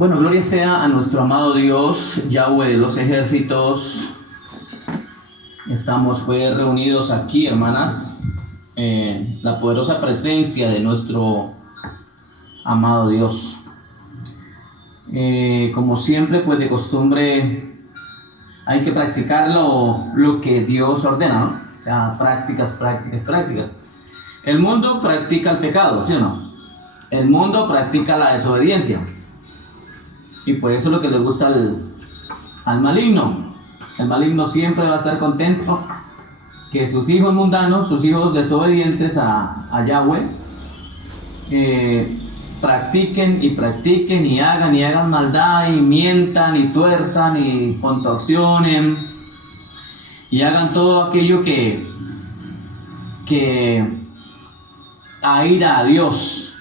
Bueno, gloria sea a nuestro amado Dios, Yahweh de los ejércitos. Estamos reunidos aquí, hermanas, en la poderosa presencia de nuestro amado Dios. Como siempre, pues de costumbre, hay que practicar lo que Dios ordena, ¿no? O sea, prácticas. El mundo practica el pecado, ¿sí o no? El mundo practica la desobediencia. Y pues eso es lo que le gusta al maligno. El maligno siempre va a estar contento que sus hijos mundanos, sus hijos desobedientes a Yahweh, practiquen y hagan maldad y mientan y tuerzan y contorsionen y hagan todo aquello que aira a Dios.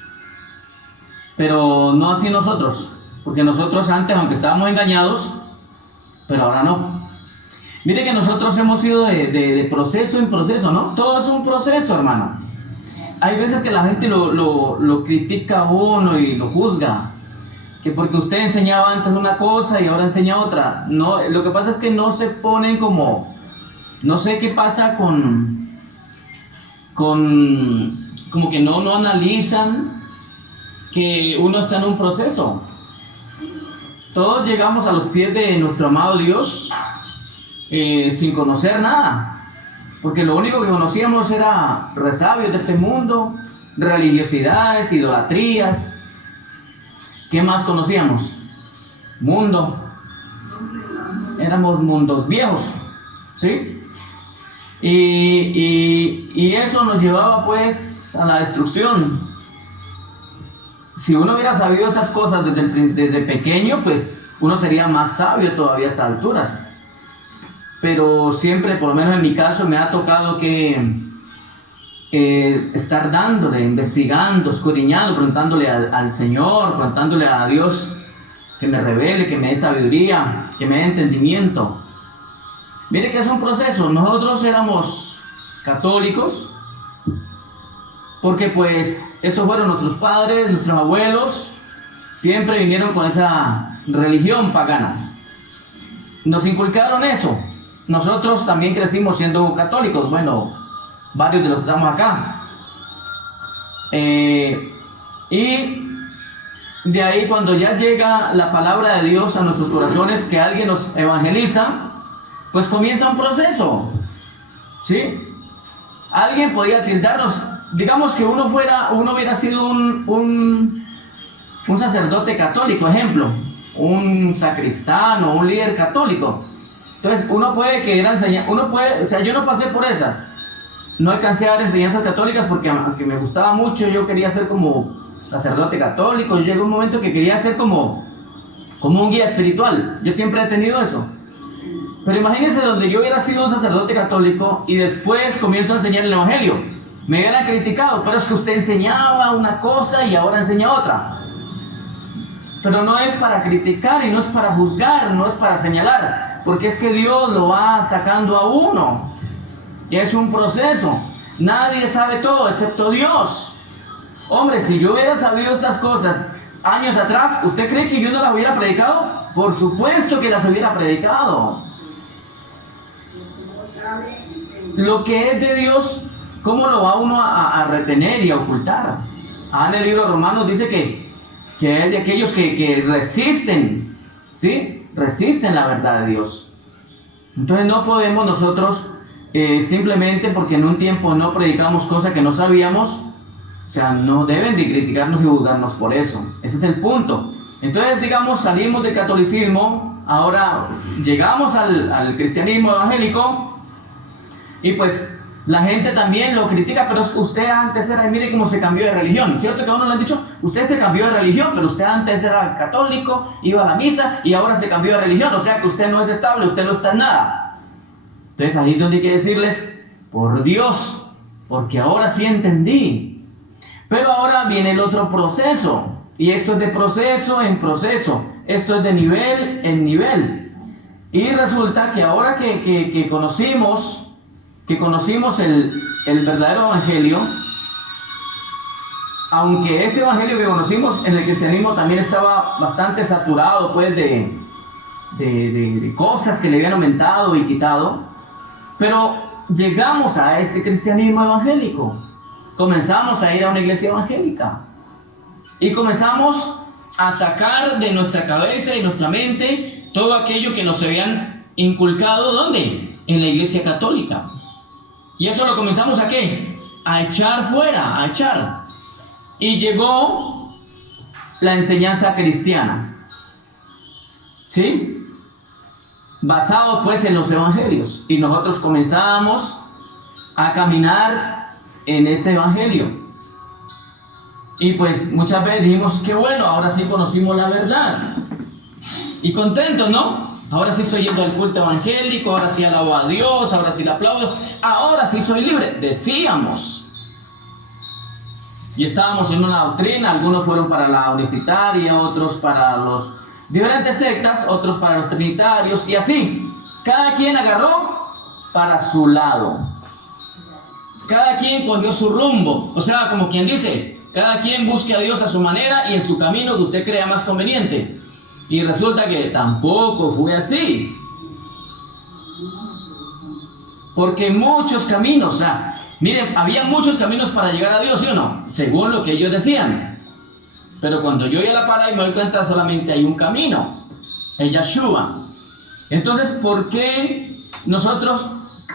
Pero no así nosotros. Porque nosotros antes, aunque estábamos engañados, pero ahora no. Mire que nosotros hemos ido de proceso en proceso, ¿no? Todo es un proceso, hermano. Hay veces que la gente lo critica a uno y lo juzga. Que porque usted enseñaba antes una cosa y ahora enseña otra. No, lo que pasa es que no se ponen como... No sé qué pasa como que no analizan que uno está en un proceso. Todos llegamos a los pies de nuestro amado Dios sin conocer nada, porque lo único que conocíamos era resabios de este mundo, religiosidades, idolatrías. ¿Qué más conocíamos? Mundo. Éramos mundos viejos, ¿sí? Y eso nos llevaba pues a la destrucción. Si uno hubiera sabido esas cosas desde pequeño, pues uno sería más sabio todavía a estas alturas. Pero siempre, por lo menos en mi caso, me ha tocado que estar dándole, investigando, escudriñando, preguntándole al Señor, preguntándole a Dios que me revele, que me dé sabiduría, que me dé entendimiento. Mire que es un proceso. Nosotros éramos católicos, porque pues esos fueron nuestros padres, nuestros abuelos, siempre vinieron con esa religión pagana. Nos inculcaron eso. Nosotros también crecimos siendo católicos, bueno, varios de los que estamos acá. Y de ahí cuando ya llega la palabra de Dios a nuestros corazones, que alguien nos evangeliza, pues comienza un proceso, ¿sí? Alguien podía tildarnos. Digamos que uno hubiera sido un sacerdote católico, ejemplo, un sacristán o un líder católico. Entonces uno puede que era o sea, yo no pasé por esas. No alcancé a dar enseñanzas católicas porque aunque me gustaba mucho, yo quería ser como sacerdote católico. Llegó un momento que quería ser como un guía espiritual. Yo siempre he tenido eso. Pero imagínense donde yo hubiera sido un sacerdote católico y después comienzo a enseñar el evangelio. Me hubieran criticado, pero es que usted enseñaba una cosa y ahora enseña otra. Pero no es para criticar y no es para juzgar, no es para señalar, porque es que Dios lo va sacando a uno. Y es un proceso. Nadie sabe todo excepto Dios. Hombre, si yo hubiera sabido estas cosas años atrás, ¿usted cree que yo no las hubiera predicado? Por supuesto que las hubiera predicado. Lo que es de Dios, ¿cómo lo va uno a retener y a ocultar? En el libro de Romanos dice que es de aquellos que resisten, ¿sí? Resisten la verdad de Dios. Entonces no podemos nosotros, simplemente porque en un tiempo no predicamos cosas que no sabíamos, o sea, no deben de criticarnos y juzgarnos por eso. Ese es el punto. Entonces, digamos, salimos del catolicismo, ahora llegamos al cristianismo evangélico, y pues la gente también lo critica, pero usted antes era, mire cómo se cambió de religión. ¿Cierto que a uno le han dicho? Usted se cambió de religión, pero usted antes era católico, iba a la misa y ahora se cambió de religión. O sea que usted no es estable, usted no está en nada. Entonces ahí es donde hay que decirles, por Dios, porque ahora sí entendí. Pero ahora viene el otro proceso. Y esto es de proceso en proceso. Esto es de nivel en nivel. Y resulta que ahora que conocimos el verdadero evangelio, aunque ese evangelio que conocimos en el cristianismo también estaba bastante saturado pues de cosas que le habían aumentado y quitado, pero llegamos a ese cristianismo evangélico, comenzamos a ir a una iglesia evangélica y comenzamos a sacar de nuestra cabeza y nuestra mente todo aquello que nos habían inculcado, ¿dónde? En la iglesia católica. Y eso lo comenzamos ¿a qué? A echar fuera, a echar. Y llegó la enseñanza cristiana, ¿sí? Basado pues en los evangelios. Y nosotros comenzamos a caminar en ese evangelio. Y pues muchas veces dijimos, qué bueno, ahora sí conocimos la verdad. Y contentos, ¿no? Ahora sí estoy yendo al culto evangélico, ahora sí alabo a Dios, ahora sí le aplaudo, ahora sí soy libre, decíamos. Y estábamos en una doctrina, algunos fueron para la unicitaria, otros para los diferentes sectas, otros para los trinitarios, y así. Cada quien agarró para su lado. Cada quien cogió su rumbo. O sea, como quien dice, cada quien busque a Dios a su manera y en su camino que usted crea más conveniente. Y resulta que tampoco fue así. Porque muchos caminos, o sea, miren, había muchos caminos para llegar a Dios, ¿sí o no? Según lo que ellos decían. Pero cuando yo ya la paré y me doy cuenta, solamente hay un camino, el Yeshua. Entonces, ¿por qué nosotros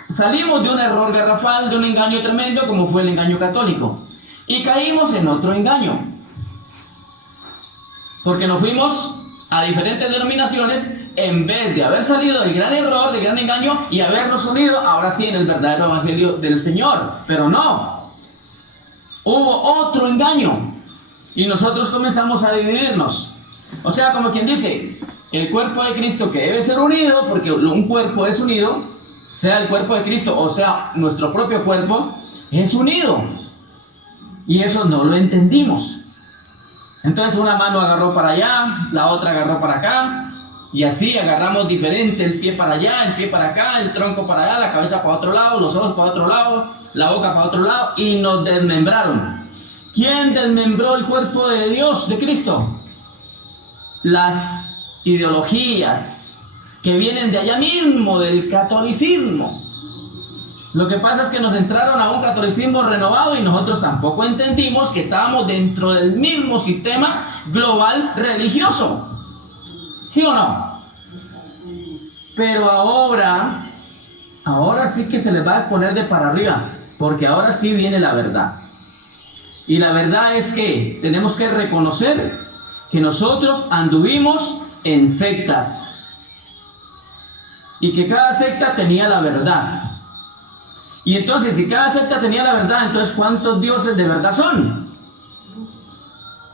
salimos de un error garrafal, de un engaño tremendo, como fue el engaño católico? Y caímos en otro engaño. Porque nos fuimos a diferentes denominaciones en vez de haber salido del gran error, del gran engaño y habernos unido ahora sí en el verdadero evangelio del Señor. Pero no, hubo otro engaño y nosotros comenzamos a dividirnos. O sea, como quien dice, el cuerpo de Cristo que debe ser unido, porque un cuerpo es unido, sea el cuerpo de Cristo o sea nuestro propio cuerpo, es unido. Y eso no lo entendimos. Entonces una mano agarró para allá, la otra agarró para acá, y así agarramos diferente, el pie para allá, el pie para acá, el tronco para allá, la cabeza para otro lado, los ojos para otro lado, la boca para otro lado, y nos desmembraron. ¿Quién desmembró el cuerpo de Dios, de Cristo? Las ideologías que vienen de allá mismo, del catolicismo. Lo que pasa es que nos entraron a un catolicismo renovado y nosotros tampoco entendimos que estábamos dentro del mismo sistema global religioso. ¿Sí o no? Pero ahora sí que se les va a poner de para arriba, porque ahora sí viene la verdad. Y la verdad es que tenemos que reconocer que nosotros anduvimos en sectas y que cada secta tenía la verdad. Y entonces, si cada secta tenía la verdad, entonces ¿cuántos dioses de verdad son?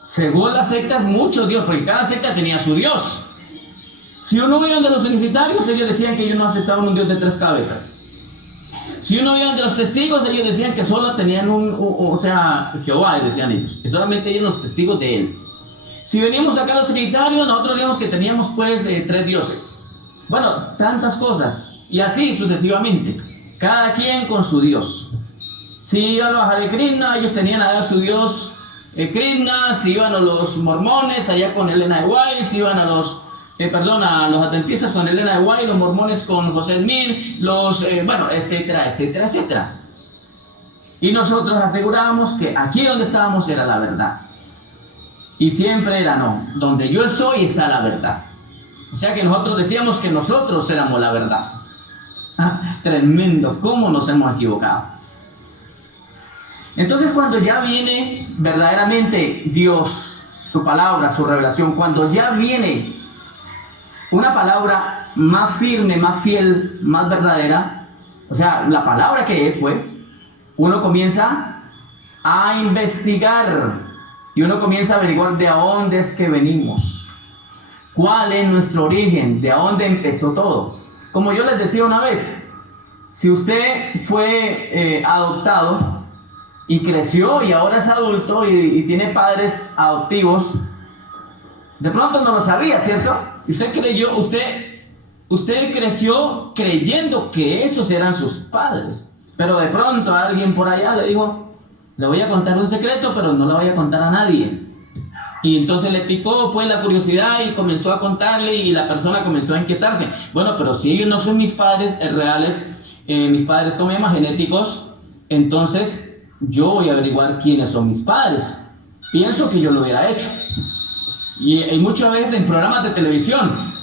Según las sectas, muchos dioses, porque cada secta tenía su dios. Si uno veía de los unicitarios, ellos decían que ellos no aceptaban un dios de 3 cabezas. Si uno veía de los testigos, ellos decían que solo tenían Jehová, decían ellos, que solamente ellos los testigos de él. Si venimos acá a los trinitarios, nosotros digamos que teníamos pues 3 dioses. Bueno, tantas cosas, y así sucesivamente. Cada quien con su dios. Si iban a los Hare Krishna, ellos tenían a su dios Krishna. Si iban a los mormones, allá con Elena de White. Si iban a los adventistas con Elena de White, los mormones con José Smith, etcétera, etcétera, etcétera. Y nosotros asegurábamos que aquí donde estábamos era la verdad. Y siempre era no. Donde yo estoy está la verdad. O sea que nosotros decíamos que nosotros éramos la verdad. Tremendo, cómo nos hemos equivocado. Entonces, cuando ya viene verdaderamente Dios, su palabra, su revelación, cuando ya viene una palabra más firme, más fiel, más verdadera, o sea, la palabra que es, pues, uno comienza a investigar y uno comienza a averiguar de dónde es que venimos, cuál es nuestro origen, de dónde empezó todo. Como yo les decía una vez, si usted fue adoptado y creció y ahora es adulto y tiene padres adoptivos, de pronto no lo sabía, ¿cierto? Usted creció creyendo que esos eran sus padres, pero de pronto alguien por allá le dijo, Le voy a contar un secreto, pero no le voy a contar a nadie. Y entonces le picó pues la curiosidad y comenzó a contarle y la persona comenzó a inquietarse. Bueno, pero si ellos no son mis padres reales, mis padres, ¿cómo se llama? Genéticos, entonces yo voy a averiguar quiénes son mis padres. Pienso que yo lo hubiera hecho. Y muchas veces en programas de televisión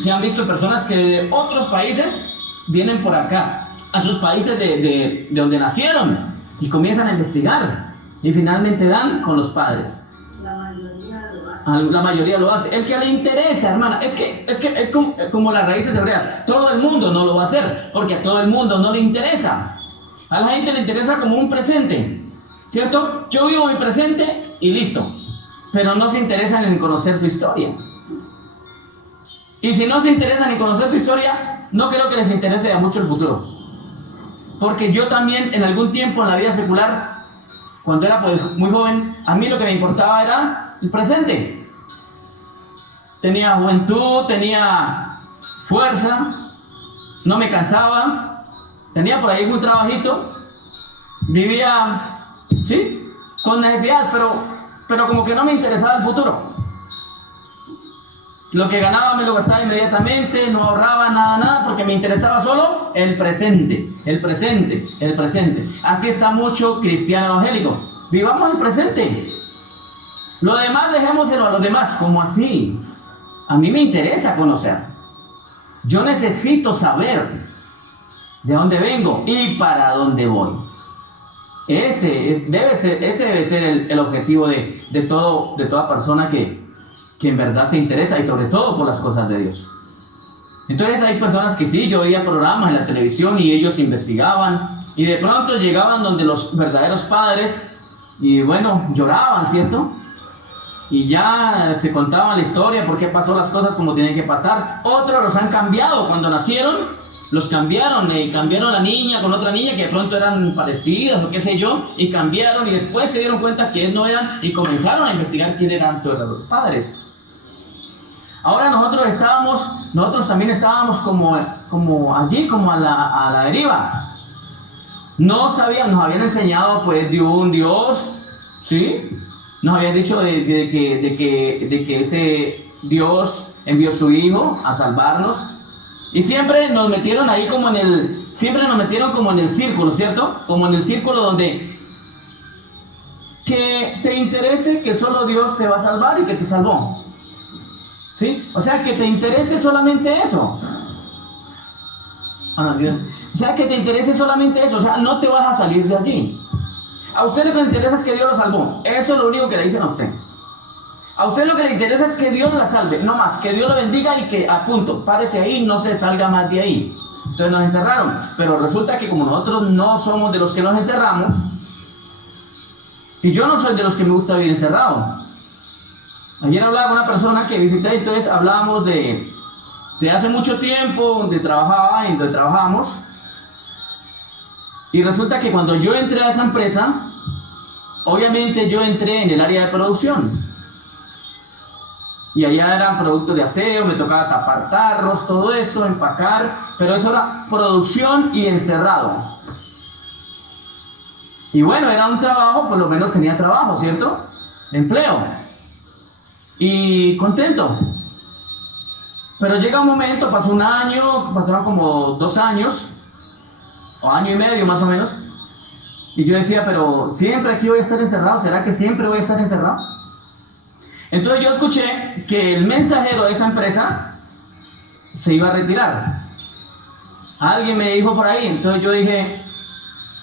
se han visto personas que de otros países vienen por acá, a sus países de donde nacieron, y comienzan a investigar y finalmente dan con los padres. La mayoría lo hace. El que le interesa, hermana, es como las raíces hebreas. Todo el mundo no lo va a hacer, porque a todo el mundo no le interesa. A la gente le interesa como un presente, ¿cierto? Yo vivo mi presente y listo. Pero no se interesan en conocer su historia. Y si no se interesan en conocer su historia, no creo que les interese a mucho el futuro. Porque yo también en algún tiempo en la vida secular, cuando era pues muy joven, a mí lo que me importaba era el presente. Tenía juventud, tenía fuerza, no me cansaba, tenía por ahí un trabajito, vivía, sí, con necesidad, pero como que no me interesaba el futuro. Lo que ganaba me lo gastaba inmediatamente, no ahorraba nada, porque me interesaba solo el presente, el presente, el presente. Así está mucho cristiano evangélico. Vivamos el presente. Lo demás dejémoselo a los demás. ¿Cómo así? A mí me interesa conocer. Yo necesito saber de dónde vengo y para dónde voy. Ese debe ser el objetivo de toda persona que en verdad se interesa, y sobre todo por las cosas de Dios. Entonces hay personas que sí, yo veía programas en la televisión y ellos investigaban y de pronto llegaban donde los verdaderos padres y bueno, lloraban, ¿cierto? Y ya se contaban la historia, por qué pasó las cosas como tienen que pasar. Otros los han cambiado cuando nacieron, los cambiaron, y cambiaron la niña con otra niña que de pronto eran parecidas o qué sé yo, y cambiaron y después se dieron cuenta que no eran y comenzaron a investigar quién eran los padres. Ahora nosotros también estábamos como allí, como a la deriva. No sabíamos, nos habían enseñado pues de un Dios, ¿sí? Nos habían dicho de que ese Dios envió a su Hijo a salvarnos. Y siempre nos metieron ahí como siempre nos metieron como en el círculo, ¿cierto? Como en el círculo donde que te interese que solo Dios te va a salvar y que te salvó. ¿Sí? O sea, que te interese solamente eso. O sea, que te interese solamente eso. O sea, no te vas a salir de allí. A usted lo que le interesa es que Dios lo salvó. Eso es lo único que le dicen a usted. A usted lo que le interesa es que Dios la salve. No más, que Dios lo bendiga y que a punto, párese ahí, no se salga más de ahí. Entonces nos encerraron. Pero resulta que como nosotros no somos de los que nos encerramos, y yo no soy de los que me gusta vivir encerrado. Ayer hablaba con una persona que visité, entonces hablábamos de hace mucho tiempo, donde trabajaba y donde trabajábamos. Y resulta que cuando yo entré a esa empresa, obviamente yo entré en el área de producción. Y allá eran productos de aseo, me tocaba tapar tarros, todo eso, empacar, pero eso era producción y encerrado. Y bueno, era un trabajo, por lo menos tenía trabajo, ¿cierto? Empleo. Y contento. Pero llega un momento, pasó un año, pasaron como 2 años, o año y medio más o menos, y yo decía, pero siempre aquí voy a estar encerrado, ¿será que siempre voy a estar encerrado? Entonces yo escuché que el mensajero de esa empresa se iba a retirar. Alguien me dijo por ahí, entonces yo dije,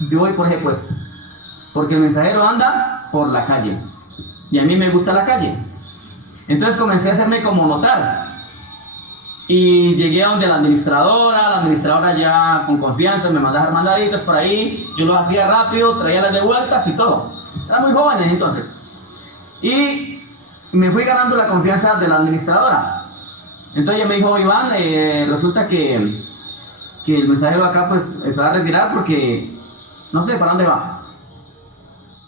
yo voy por ese puesto, porque el mensajero anda por la calle, y a mí me gusta la calle. Entonces comencé a hacerme como notar. Y llegué a donde la administradora ya con confianza me mandaba mandaditos por ahí, yo los hacía rápido, traía las de vueltas y todo. Era muy joven entonces. Y me fui ganando la confianza de la administradora. Entonces ella me dijo, Iván, resulta que el mensajero acá pues se va a retirar porque no sé para dónde va.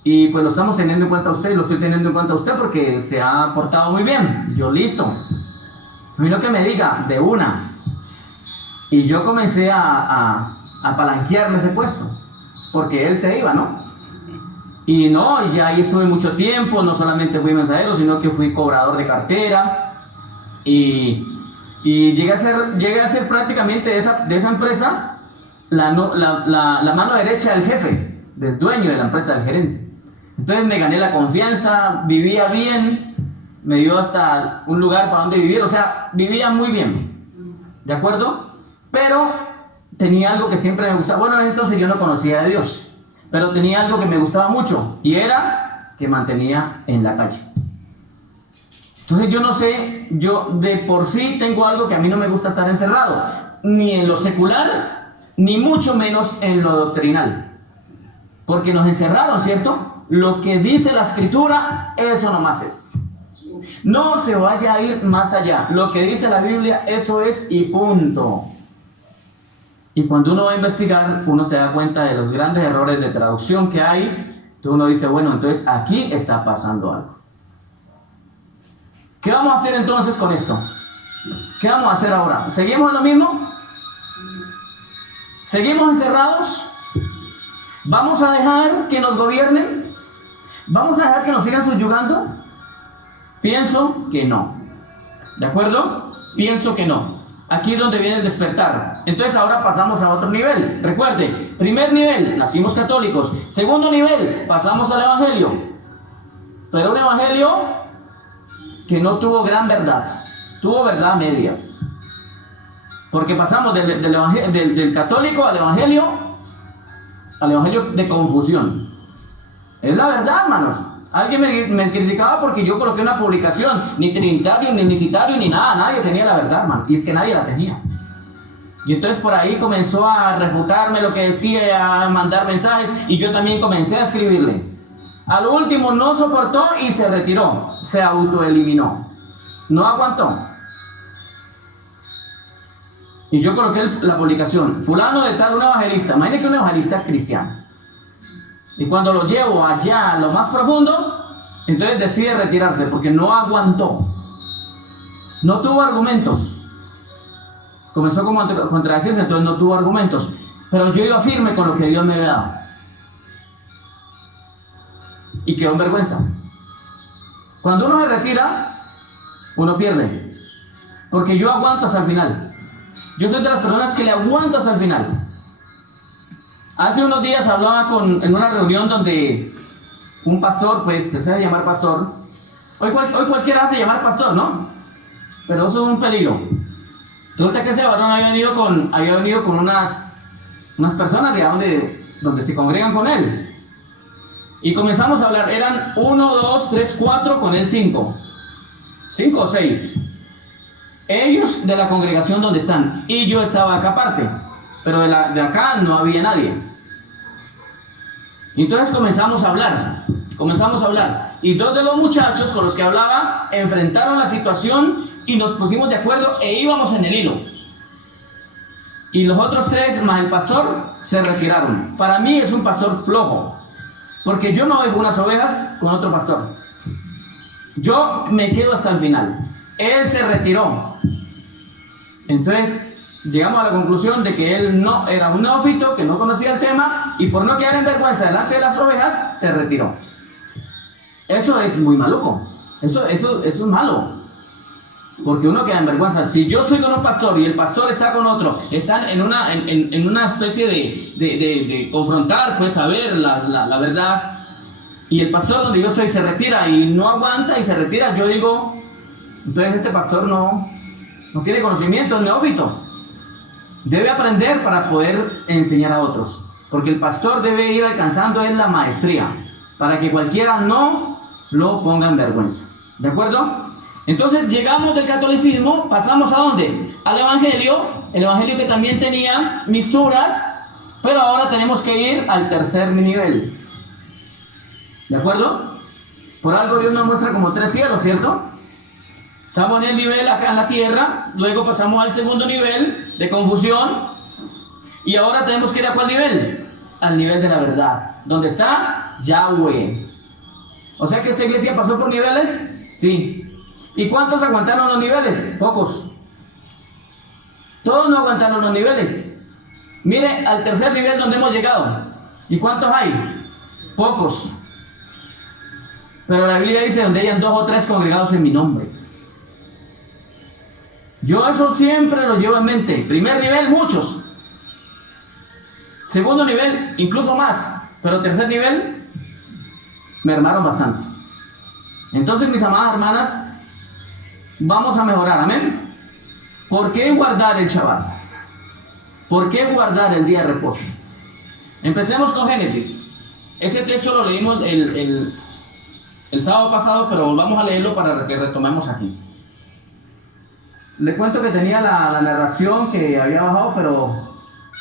Y pues lo estamos teniendo en cuenta a usted, y lo estoy teniendo en cuenta a usted porque se ha portado muy bien. Yo listo. A mí lo que me diga, de una. Y yo comencé a palanquearme ese puesto, porque él se iba, ¿no? Y no, ya ahí estuve mucho tiempo, no solamente fui mensajero, sino que fui cobrador de cartera. Y llegué a ser prácticamente de esa empresa la mano derecha del jefe, del dueño de la empresa, del gerente. Entonces me gané la confianza, vivía bien, me dio hasta un lugar para donde vivir, o sea, vivía muy bien, ¿de acuerdo? Pero tenía algo que siempre me gustaba. Bueno, entonces yo no conocía a Dios, pero tenía algo que me gustaba mucho, y era que mantenía en la calle. Entonces yo no sé, yo de por sí tengo algo que a mí no me gusta estar encerrado, ni en lo secular, ni mucho menos en lo doctrinal. Porque nos encerraron, ¿cierto? Lo que dice la Escritura, eso nomás es. No se vaya a ir más allá. Lo que dice la Biblia, eso es y punto. Y cuando uno va a investigar, uno se da cuenta de los grandes errores de traducción que hay. Entonces uno dice, bueno, entonces aquí está pasando algo. ¿Qué vamos a hacer entonces con esto? ¿Qué vamos a hacer ahora? ¿Seguimos en lo mismo? ¿Seguimos encerrados? ¿Vamos a dejar que nos gobiernen? ¿Vamos a dejar que nos sigan subyugando? Pienso que no. ¿De acuerdo? Pienso que no. Aquí es donde viene el despertar. Entonces ahora pasamos a otro nivel. Recuerde, primer nivel, nacimos católicos. Segundo nivel, pasamos al Evangelio. Pero un Evangelio que no tuvo gran verdad, tuvo verdad a medias. Porque pasamos del católico al evangelio de confusión. Es la verdad, hermanos. Alguien me criticaba porque yo coloqué una publicación, ni trinitario, ni unicitario, ni nada, nadie tenía la verdad, hermano. Y es que nadie la tenía. Y entonces por ahí comenzó a refutarme lo que decía, a mandar mensajes, y yo también comencé a escribirle. A lo último no soportó y se retiró, se autoeliminó, no aguantó. Y yo coloqué la publicación, fulano de tal, un evangelista, imagínate que un evangelista cristiano. Y cuando lo llevo allá a lo más profundo, entonces decide retirarse porque no aguantó. No tuvo argumentos. Comenzó como a contradecirse, entonces no tuvo argumentos. Pero yo iba firme con lo que Dios me había dado. Y quedó en vergüenza. Cuando uno se retira, uno pierde. Porque yo aguanto hasta el final. Yo soy de las personas que le aguanto hasta el final. Hace unos días hablaba en una reunión donde un pastor, pues se hace llamar pastor. Hoy cualquiera hace llamar pastor, ¿no? Pero eso es un peligro. Resulta que ese varón había venido con unas personas de donde se congregan con él. Y comenzamos a hablar, eran 1, 2, 3, 4, con él 5. 5 o 6. Ellos de la congregación donde están, y yo estaba acá aparte, pero de acá no había nadie. Y entonces comenzamos a hablar, y dos de los muchachos con los que hablaba enfrentaron la situación y nos pusimos de acuerdo e íbamos en el hilo. Y los otros 3 más el pastor se retiraron. Para mí es un pastor flojo, porque yo no dejo unas ovejas con otro pastor. Yo me quedo hasta el final. Él se retiró. Entonces llegamos a la conclusión de que él no era un neófito, que no conocía el tema, y por no quedar en vergüenza delante de las ovejas, se retiró. Eso es muy maluco. Eso es malo. Porque uno queda en vergüenza. Si yo estoy con un pastor y el pastor está con otro, están en una especie de confrontar, pues a ver la verdad, y el pastor donde yo estoy se retira y no aguanta y se retira, yo digo, entonces este pastor no tiene conocimiento, es neófito. Debe aprender para poder enseñar a otros, porque el pastor debe ir alcanzando en la maestría, para que cualquiera no lo ponga en vergüenza. ¿De acuerdo? Entonces llegamos del catolicismo, pasamos ¿a dónde? Al evangelio, el evangelio que también tenía misturas, pero ahora tenemos que ir al tercer nivel. ¿De acuerdo? Por algo Dios nos muestra como 3 cielos, ¿cierto? Estamos en el nivel acá en la tierra, luego pasamos al segundo nivel de confusión, y ahora tenemos que ir ¿a cuál nivel? Al nivel de la verdad, donde está Yahweh. O sea que esta iglesia pasó por niveles, sí. ¿Y cuántos aguantaron los niveles? Pocos. Todos no aguantaron los niveles. Mire al tercer nivel donde hemos llegado. ¿Y cuántos hay? Pocos. Pero la Biblia dice donde hayan 2 o 3 congregados en mi nombre. Yo eso siempre lo llevo en mente. Primer nivel, muchos. Segundo nivel, incluso más. Pero tercer nivel, me armaron bastante. Entonces, mis amadas hermanas, vamos a mejorar, amén. ¿Por qué guardar el Shabbat? ¿Por qué guardar el día de reposo? Empecemos con Génesis. Ese texto lo leímos el sábado pasado, pero volvamos a leerlo para que retomemos aquí. Le cuento que tenía la narración que había bajado, pero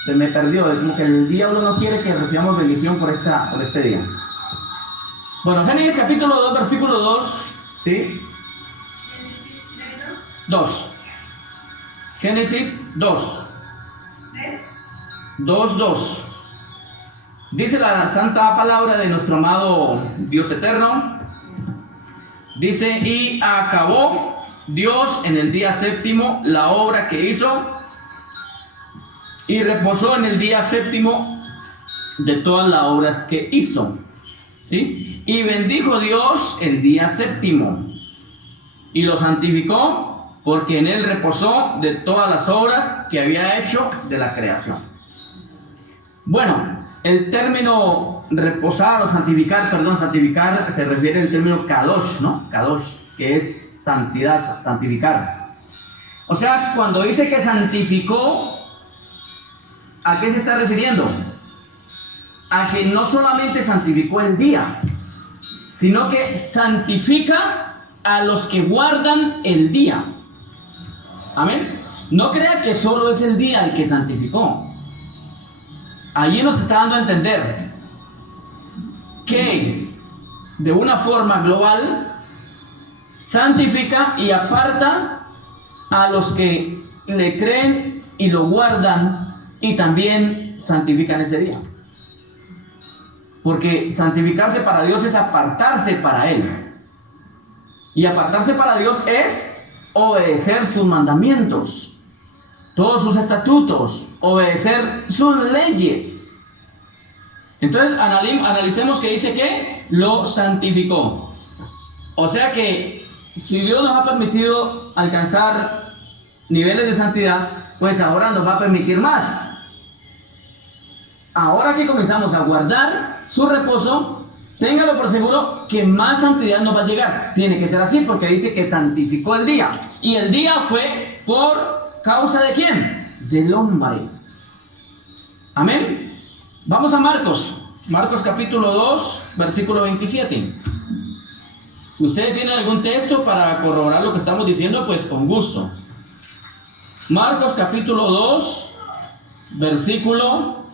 se me perdió. Es como que el diablo no quiere que recibamos bendición por este día. Bueno, Génesis capítulo 2, versículo 2, ¿sí? 2. Génesis 2. 2. Dice la santa palabra de nuestro amado Dios eterno. Dice, y acabó Dios en el día séptimo la obra que hizo, y reposó en el día séptimo de todas las obras que hizo. ¿Sí? Y bendijo Dios el día séptimo, y lo santificó, porque en él reposó de todas las obras que había hecho de la creación. Bueno, el término reposar o santificar, se refiere al término kadosh, ¿no? Kadosh, que es santidad, santificar. O sea, cuando dice que santificó, ¿a qué se está refiriendo? A que no solamente santificó el día, sino que santifica a los que guardan el día. Amén. No crea que solo es el día el que santificó. Allí nos está dando a entender que de una forma global santifica y aparta a los que le creen y lo guardan, y también santifican ese día. Porque santificarse para Dios es apartarse para Él. Y apartarse para Dios es obedecer sus mandamientos, todos sus estatutos, obedecer sus leyes. Entonces analicemos que dice que lo santificó. O sea que si Dios nos ha permitido alcanzar niveles de santidad, pues ahora nos va a permitir más. Ahora que comenzamos a guardar su reposo, téngalo por seguro que más santidad nos va a llegar. Tiene que ser así, porque dice que santificó el día. Y el día fue por causa de ¿quién? Del hombre. Amén. Vamos a Marcos. Marcos capítulo 2, versículo 27. Si ustedes tienen algún texto para corroborar lo que estamos diciendo, pues con gusto. Marcos capítulo 2, versículo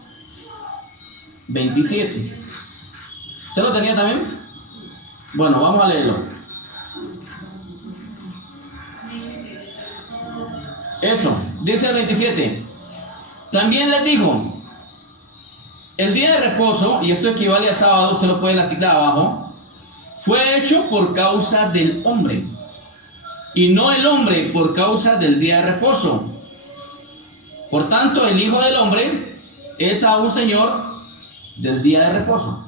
27. ¿Usted lo tenía también? Bueno, vamos a leerlo. Eso, dice el 27. También les dijo, el día de reposo, y esto equivale a sábado, usted lo puede en la cita de abajo, fue hecho por causa del hombre, y no el hombre por causa del día de reposo. Por tanto, el Hijo del Hombre es aún Señor del día de reposo.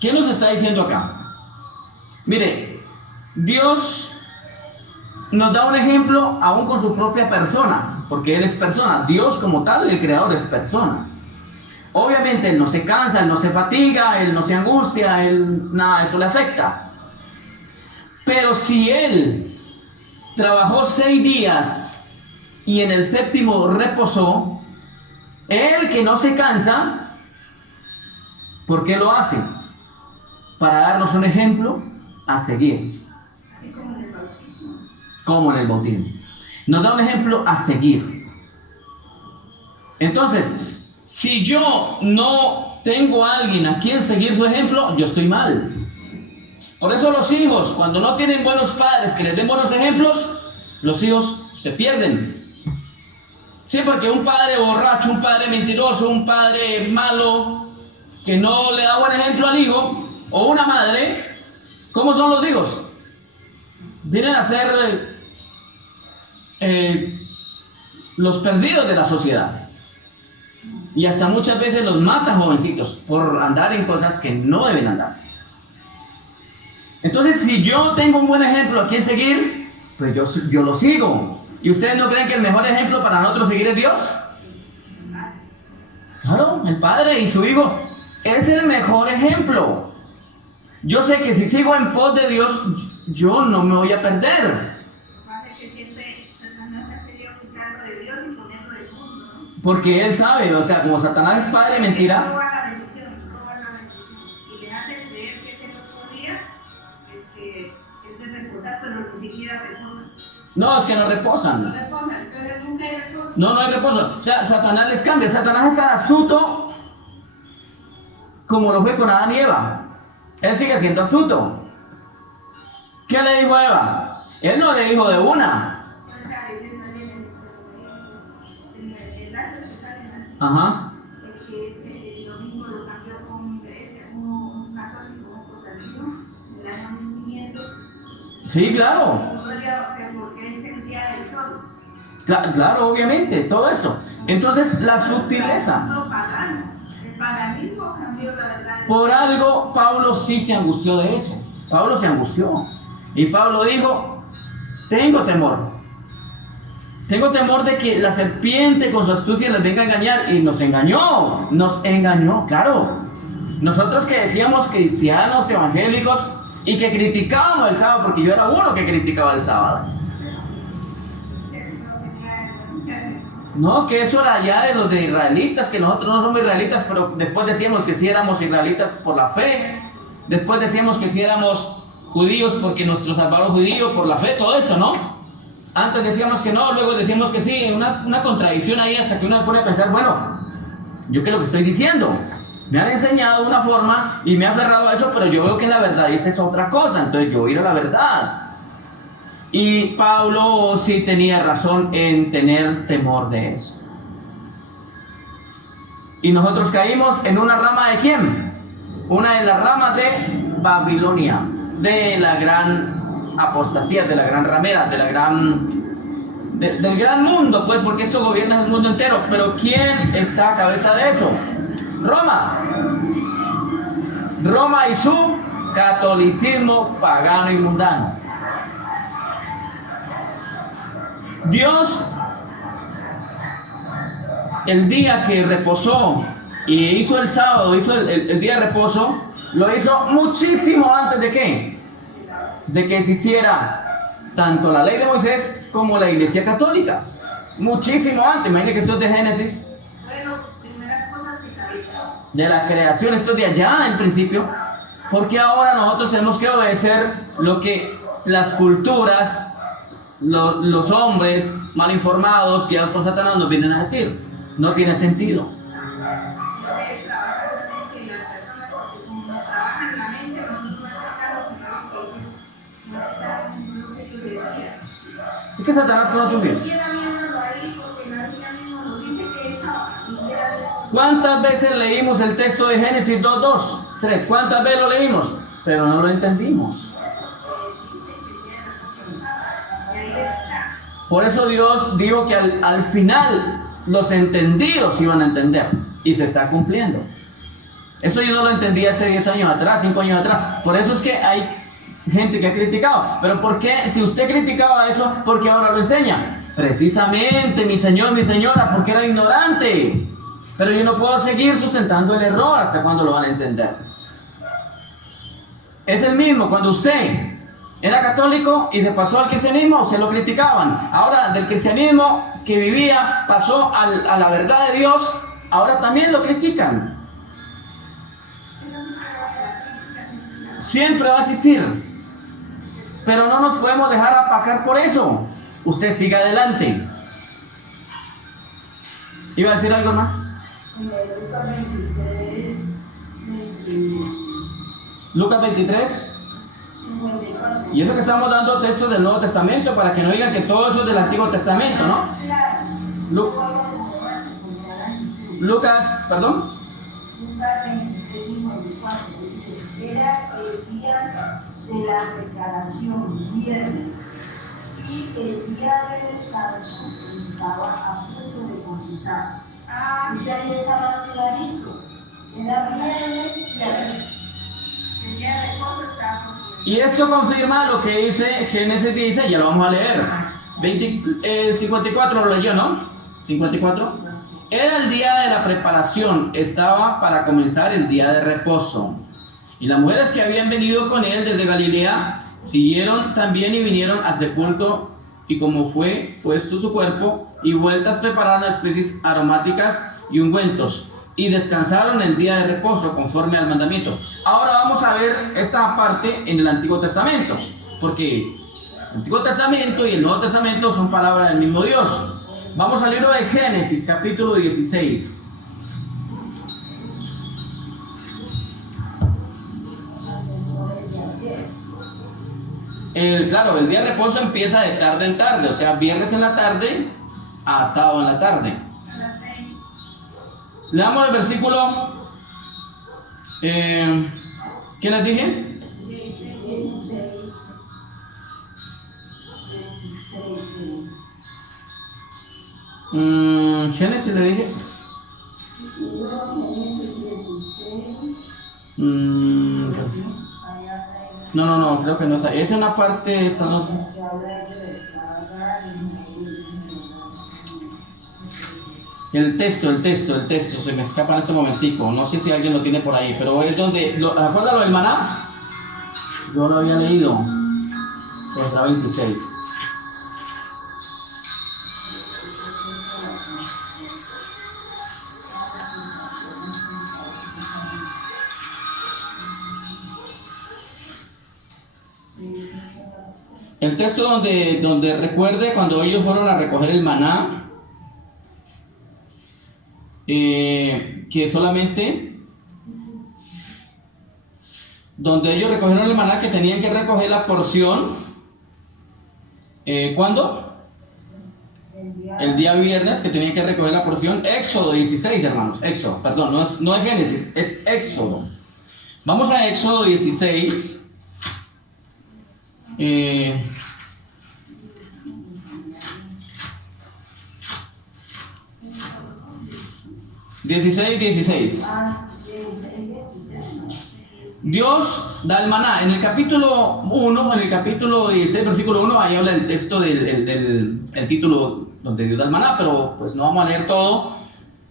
¿Qué nos está diciendo acá? Mire, Dios nos da un ejemplo aún con su propia persona, porque Él es persona. Dios como tal, el Creador, es persona. Obviamente Él no se cansa, Él no se fatiga, Él no se angustia, Él nada de eso le afecta. Pero si Él trabajó 6 días y en el séptimo reposó, Él que no se cansa, ¿por qué lo hace? Para darnos un ejemplo a seguir. Como en el bautismo. Nos da un ejemplo a seguir. Entonces, si yo no tengo a alguien a quien seguir su ejemplo, yo estoy mal. Por eso los hijos, cuando no tienen buenos padres que les den buenos ejemplos, los hijos se pierden. Sí, porque un padre borracho, un padre mentiroso, un padre malo, que no le da buen ejemplo al hijo, o una madre, ¿cómo son los hijos? Vienen a ser los perdidos de la sociedad. Y hasta muchas veces los matan jovencitos por andar en cosas que no deben andar. Entonces, si yo tengo un buen ejemplo a quien seguir, pues yo lo sigo. ¿Y ustedes no creen que el mejor ejemplo para nosotros seguir es Dios? Claro, el Padre y su Hijo es el mejor ejemplo. Yo sé que si sigo en pos de Dios, yo no me voy a perder. Que siempre Satanás ha querido quitarlo de Dios y ponerlo del mundo, ¿no? Porque él sabe, o sea, como Satanás es padre de mentira. Roba la bendición. Y le hace creer que ese otro día que es de reposar, pero ni siquiera reposan. No, es que no reposan. No reposan, entonces nunca hay reposo. No hay reposo. O sea, Satanás les cambia. Satanás es tan astuto como lo fue con Adán y Eva. Él sigue siendo astuto. ¿Qué le dijo a Eva? Él no le dijo de una. O sea, el enlace que salen así. Ajá. Que el domingo lo cambió con un católico, un costarricense, en el año 1500. Sí, claro. Porque es el día del sol. Claro, obviamente, todo esto. Entonces, la sutileza. El paganismo cambió la verdad. Por algo, Pablo sí se angustió de eso. Pablo se angustió. Y Pablo dijo, tengo temor. Tengo temor de que la serpiente con su astucia les venga a engañar. Y nos engañó, claro. Nosotros que decíamos cristianos, evangélicos, y que criticábamos el sábado, porque yo era uno que criticaba el sábado. No, que eso era ya de los de israelitas, que nosotros no somos israelitas, pero después decíamos que sí éramos israelitas por la fe. Después decíamos que sí éramos judíos porque nuestro Salvador judío, por la fe, todo esto, ¿no? Antes decíamos que no, luego decíamos que sí, una contradicción ahí hasta que uno se pone a pensar, bueno, ¿yo qué es lo que estoy diciendo? Me han enseñado una forma y me he aferrado a eso, pero yo veo que la verdad esa es otra cosa, entonces yo voy a ir a la verdad. Y Pablo sí tenía razón en tener temor de eso. Y nosotros caímos en una rama de ¿quién? Una de las ramas de Babilonia, de la gran apostasía, de la gran ramera, del gran mundo, pues, porque esto gobierna el mundo entero. Pero ¿quién está a cabeza de eso? Roma. Roma y su catolicismo pagano y mundano. Dios, el día que reposó y hizo el sábado, hizo el día de reposo, lo hizo muchísimo antes de ¿qué? De que se hiciera tanto la ley de Moisés como la Iglesia Católica. Muchísimo antes. Imagínense que esto es de Génesis. Bueno, primeras cosas que sabía. De la creación, esto es de allá en principio. Porque ahora nosotros tenemos que obedecer lo que las culturas, los hombres mal informados, guiados por Satanás, nos vienen a decir. No tiene sentido. Es que Satanás no sufrió. ¿Cuántas veces leímos el texto de Génesis 2:2? 3. ¿Cuántas veces lo leímos? Pero no lo entendimos. Por eso Dios dijo que al final los entendidos iban a entender. Y se está cumpliendo. Eso yo no lo entendía hace 10 años atrás, 5 años atrás. Por eso es que hay gente que ha criticado. Pero ¿por qué? Si usted criticaba eso, ¿por qué ahora lo enseña? Precisamente, mi señor, mi señora, porque era ignorante. Pero yo no puedo seguir sustentando el error hasta cuando lo van a entender. Es el mismo cuando usted era católico y se pasó al cristianismo, usted lo criticaban. Ahora del cristianismo que vivía pasó a la verdad de Dios, ahora también lo critican. Siempre va a existir. Pero no nos podemos dejar apacar por eso. Usted siga adelante. ¿Iba a decir algo más? Lucas 23. Y eso que estamos dando textos del Nuevo Testamento para que no digan que todo eso es del Antiguo Testamento, ¿no? Lucas, perdón. Lucas 23:54 dice, era el día de la declaración, viernes, y el día del descanso estaba a punto de comenzar. Y ahí estaba clarito, era viernes y el día de reposo estaba. Y esto confirma lo que dice Génesis 16, ya lo vamos a leer. 54 lo leyó, ¿no? 54. Era el día de la preparación, estaba para comenzar el día de reposo. Y las mujeres que habían venido con él desde Galilea siguieron también y vinieron al sepulcro, y como fue puesto su cuerpo y vueltas, prepararon especies aromáticas y ungüentos, y descansaron el día de reposo conforme al mandamiento. Ahora vamos a ver esta parte en el Antiguo Testamento, porque el Antiguo Testamento y el Nuevo Testamento son palabras del mismo Dios. Vamos al libro de Génesis, capítulo 16. Claro, el día de reposo empieza de tarde en tarde, o sea, viernes en la tarde a sábado en la tarde. Leamos el versículo. ¿Qué les dije? 16. Génesis le dije. No, creo que no es. Es una parte, esta no sé. El texto, se me escapa en este momentico. No sé si alguien lo tiene por ahí, pero es donde. ¿Recuerda lo del maná? Yo lo había leído. Por la 26. El texto donde recuerde cuando ellos fueron a recoger el maná, que solamente donde ellos recogieron el maná, que tenían que recoger la porción, ¿cuándo? El día viernes, que tenían que recoger la porción. Éxodo 16, hermanos, Éxodo, perdón, no es Génesis, es Éxodo. Vamos a Éxodo 16. 16. Dios da el maná. En el capítulo 1, en el capítulo 16, versículo 1, ahí habla el texto del título donde Dios da el maná, pero pues no vamos a leer todo.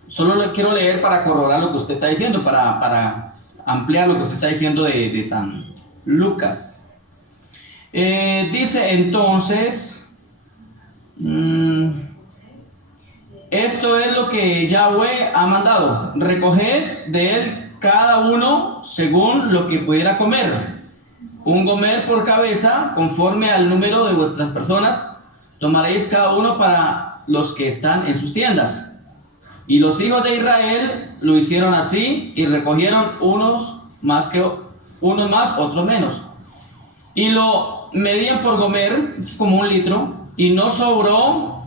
Solo lo quiero leer para corroborar lo que usted está diciendo, para ampliar lo que usted está diciendo de San Lucas. Dice entonces, esto es lo que Yahweh ha mandado: recoged de él cada uno según lo que pudiera comer, un gomer por cabeza, conforme al número de vuestras personas, tomaréis cada uno para los que están en sus tiendas. Y los hijos de Israel lo hicieron así, y recogieron unos más, otros menos. Y lo medían por gomer, es como 1 litro, y no sobró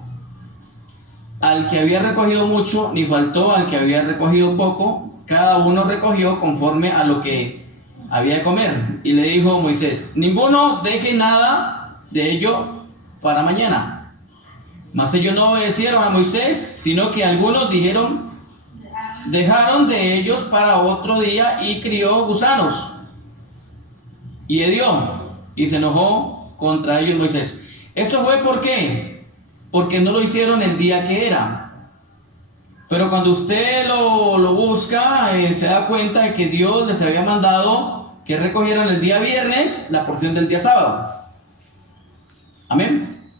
al que había recogido mucho, ni faltó al que había recogido poco. Cada uno recogió conforme a lo que había de comer. Y le dijo Moisés: ninguno deje nada de ello para mañana. Mas ellos no obedecieron a Moisés, sino que algunos dejaron de ellos para otro día, y crió gusanos y hedió, y se enojó contra ellos Moisés. ¿Esto fue por qué? Porque no lo hicieron el día que era. Pero cuando usted lo busca, se da cuenta de que Dios les había mandado que recogieran el día viernes la porción del día sábado. Amén.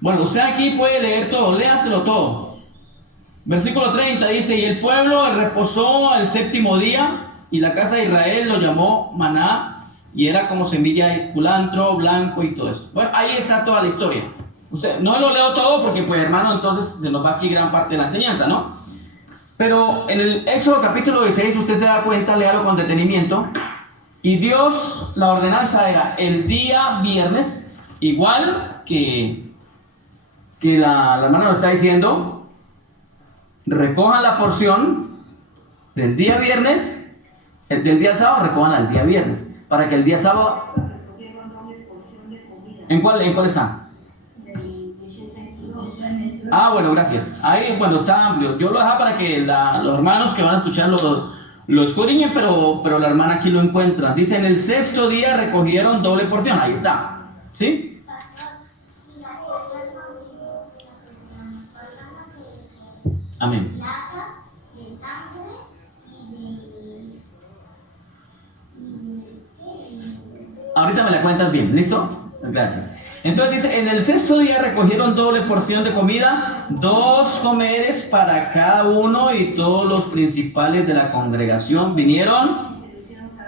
Bueno, usted aquí puede leer todo, léaselo todo. Versículo 30 dice: y el pueblo reposó el 7º día, y la casa de Israel lo llamó maná, y era como semilla de culantro blanco y todo eso. Bueno, ahí está toda la historia. Usted, no lo leo todo porque, pues, hermano, entonces se nos va aquí gran parte de la enseñanza, ¿no? Pero en el Éxodo capítulo 16 usted se da cuenta, léalo con detenimiento. Y Dios, la ordenanza era el día viernes, igual que la hermana nos está diciendo: recojan la porción del día viernes, del día sábado, recojan el día viernes, para que el día sábado... ¿En cuál está? Ah, bueno, gracias. Ahí, bueno, está amplio. Yo lo dejo para que los hermanos que van a escuchar lo escudriñen, pero la hermana aquí lo encuentra. Dice, en el sexto día recogieron doble porción. Ahí está. ¿Sí? Amén. Ahorita me la cuentas bien, ¿listo? Gracias. Entonces dice, en el sexto día recogieron doble porción de comida, 2 comeres para cada uno, y todos los principales de la congregación vinieron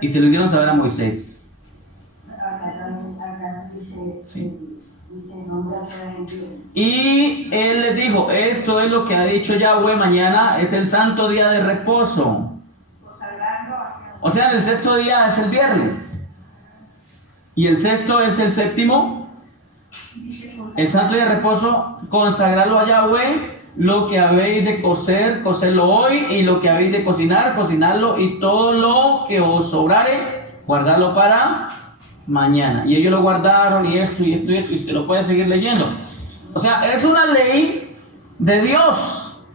y se lo hicieron saber a Moisés. Acá dice, Sí. dice nombra a Dios. Y él les dijo, esto es lo que ha dicho Yahweh, mañana es el santo día de reposo. O sea, el sexto día es el viernes. Y el sexto es el séptimo. El santo día de reposo, consagrarlo a Yahweh. Lo que habéis de cocer, cocerlo hoy. Y lo que habéis de cocinar, cocinarlo. Y todo lo que os sobrare, guardarlo para mañana. Y ellos lo guardaron, y esto, y esto, y esto. Y usted lo puede seguir leyendo. O sea, es una ley de Dios.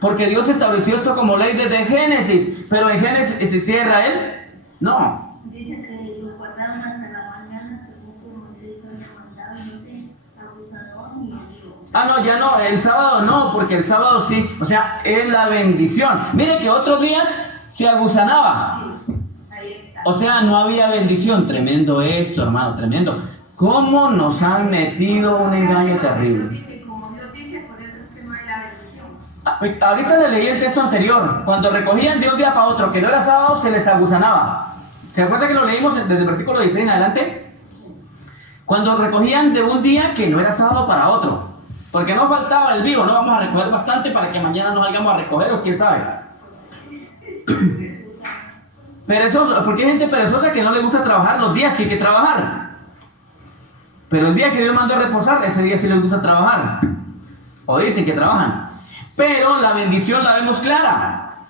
Porque Dios estableció esto como ley desde Génesis. Pero en Génesis se cierra él. No. Dice que lo guardaron hasta la mañana, según como Moisés había mandado, no sé, abusador ni Dios. Ah, no, ya no, el sábado no, porque el sábado sí, o sea, es la bendición. Mire que otros días se agusanaba. Sí, ahí está. O sea, no había bendición. Tremendo esto, hermano, tremendo. ¿Cómo nos han metido un engaño terrible? Como Dios dice, por eso es que no hay la bendición. Ahorita le leí el texto anterior. Cuando recogían de un día para otro, que no era sábado, se les agusanaba. ¿Se acuerda que lo leímos desde el versículo 16 en adelante? Cuando recogían de un día que no era sábado para otro. Porque no faltaba el vivo, no vamos a recoger bastante para que mañana nos salgamos a recoger, o quién sabe. Perezoso, porque hay gente perezosa que no le gusta trabajar los días que hay que trabajar. Pero el día que Dios mandó a reposar, ese día sí les gusta trabajar. O dicen que trabajan. Pero la bendición la vemos clara.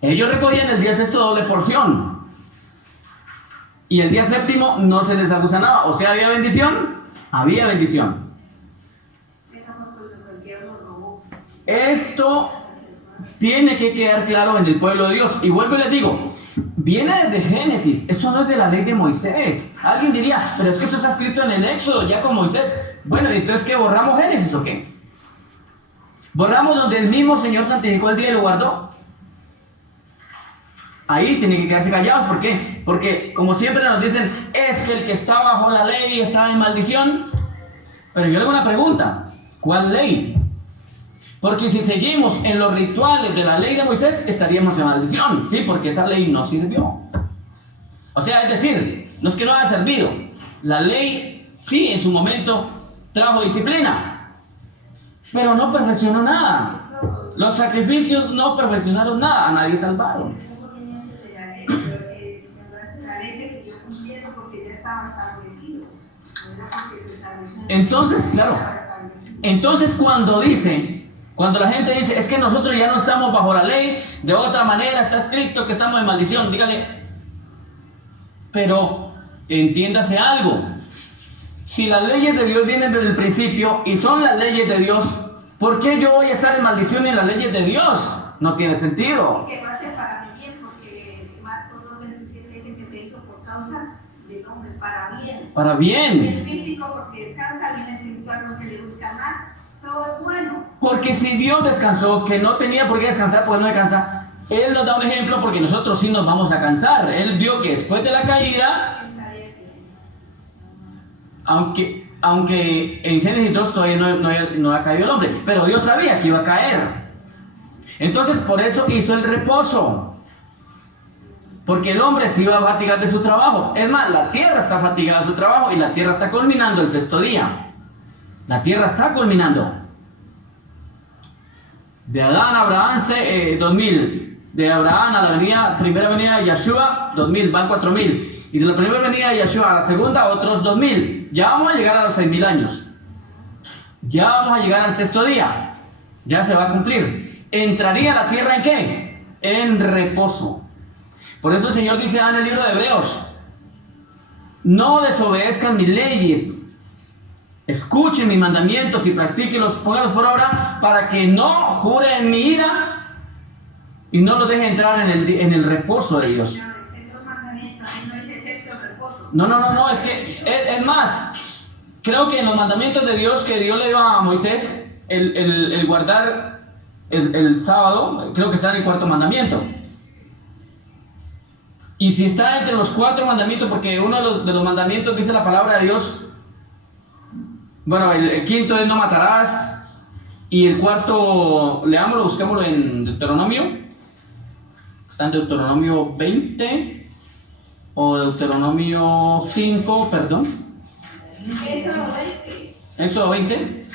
Ellos recogían el día sexto doble porción. Y el día séptimo no se les agusanaba. O sea, ¿había bendición? Había bendición. Esto tiene que quedar claro en el pueblo de Dios. Y vuelvo y les digo, viene desde Génesis. Esto no es de la ley de Moisés. Alguien diría, pero es que eso está escrito en el Éxodo ya con Moisés. Bueno, entonces ¿qué? ¿Borramos Génesis o qué? ¿Borramos donde el mismo Señor santificó el día y lo guardó? Ahí tienen que quedarse callados. ¿Por qué? Porque como siempre nos dicen, es que el que está bajo la ley está en maldición. Pero yo le hago una pregunta, ¿cuál ley? Porque si seguimos en los rituales de la ley de Moisés, estaríamos en maldición, ¿sí? Porque esa ley no sirvió. O sea, es decir, no es que no haya servido. La ley sí en su momento trajo disciplina, pero no perfeccionó nada. Los sacrificios no perfeccionaron nada, a nadie salvaron. La ley se siguió cumpliendo porque ya estaba establecido. No era porque se estableció. Entonces, claro. Entonces cuando la gente dice, es que nosotros ya no estamos bajo la ley, de otra manera está escrito que estamos en maldición, dígale, pero entiéndase algo. Si las leyes de Dios vienen desde el principio y son las leyes de Dios, ¿por qué yo voy a estar en maldición en las leyes de Dios? No tiene sentido. Que lo hace para mi bien, porque Marcos 2:27 dice que se hizo por causa del hombre, para bien. Para bien. El físico porque descansa, bien espiritual porque le busca más, todo es bueno. Porque si Dios descansó, que no tenía por qué descansar, pues no descansa. Él nos da un ejemplo porque nosotros sí nos vamos a cansar. Él vio que después de la caída, aunque en Génesis 2 todavía no ha caído el hombre, pero Dios sabía que iba a caer. Entonces por eso hizo el reposo, porque el hombre se iba a fatigar de su trabajo. Es más, la tierra está fatigada de su trabajo y la tierra está culminando el sexto día. La tierra está culminando. De Adán a Abraham 2000. De Abraham a la primera venida de Yeshua 2000, van 4000. Y de la primera venida de Yeshua a la segunda otros 2000. Ya vamos a llegar a los 6000 años. Ya vamos a llegar al sexto día. Ya se va a cumplir. ¿Entraría la tierra en qué? En reposo. Por eso el Señor dice en el libro de Hebreos, no desobedezcan mis leyes, escuchen mis mandamientos y practíquenlos, pónganlos por obra, para que no juren en mi ira y no los deje entrar en el reposo de Dios. No, es que es más, creo que en los mandamientos de Dios que Dios le dio a Moisés, el guardar el sábado, creo que está en el cuarto mandamiento. Y si está entre los 4 mandamientos, porque uno de los mandamientos dice la palabra de Dios, bueno, el quinto es no matarás, y el cuarto, leámoslo, busquémoslo en Deuteronomio, está en Deuteronomio 20, o Deuteronomio 5, perdón. Éxodo 20,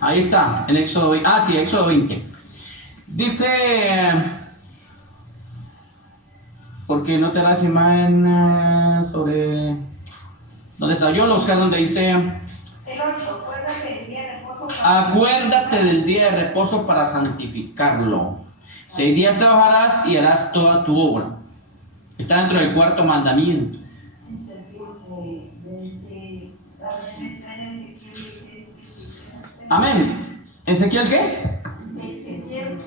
ahí está, en Éxodo 20, sí, Éxodo 20. Dice, porque no te das imagen sobre, donde está, yo lo busqué donde dice, El 8, acuérdate del día de reposo para santificarlo. 6 días trabajarás y harás toda tu obra. Está dentro del cuarto mandamiento. Amén. ¿Ezequiel qué? Ezequiel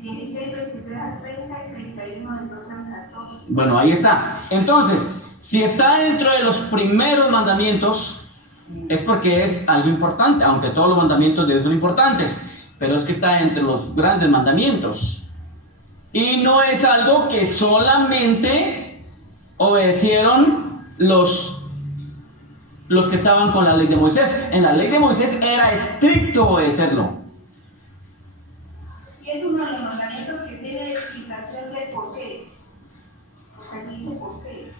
16, 23 al 30 y 31 del 12 al 14. Bueno, ahí está. Entonces, si está dentro de los primeros mandamientos, es porque es algo importante, aunque todos los mandamientos de Dios son importantes, pero es que está entre los grandes mandamientos. Y no es algo que solamente obedecieron los que estaban con la ley de Moisés. En la ley de Moisés era estricto obedecerlo. Y es uno de los mandamientos que tiene explicación de por qué. O sea, dice por qué.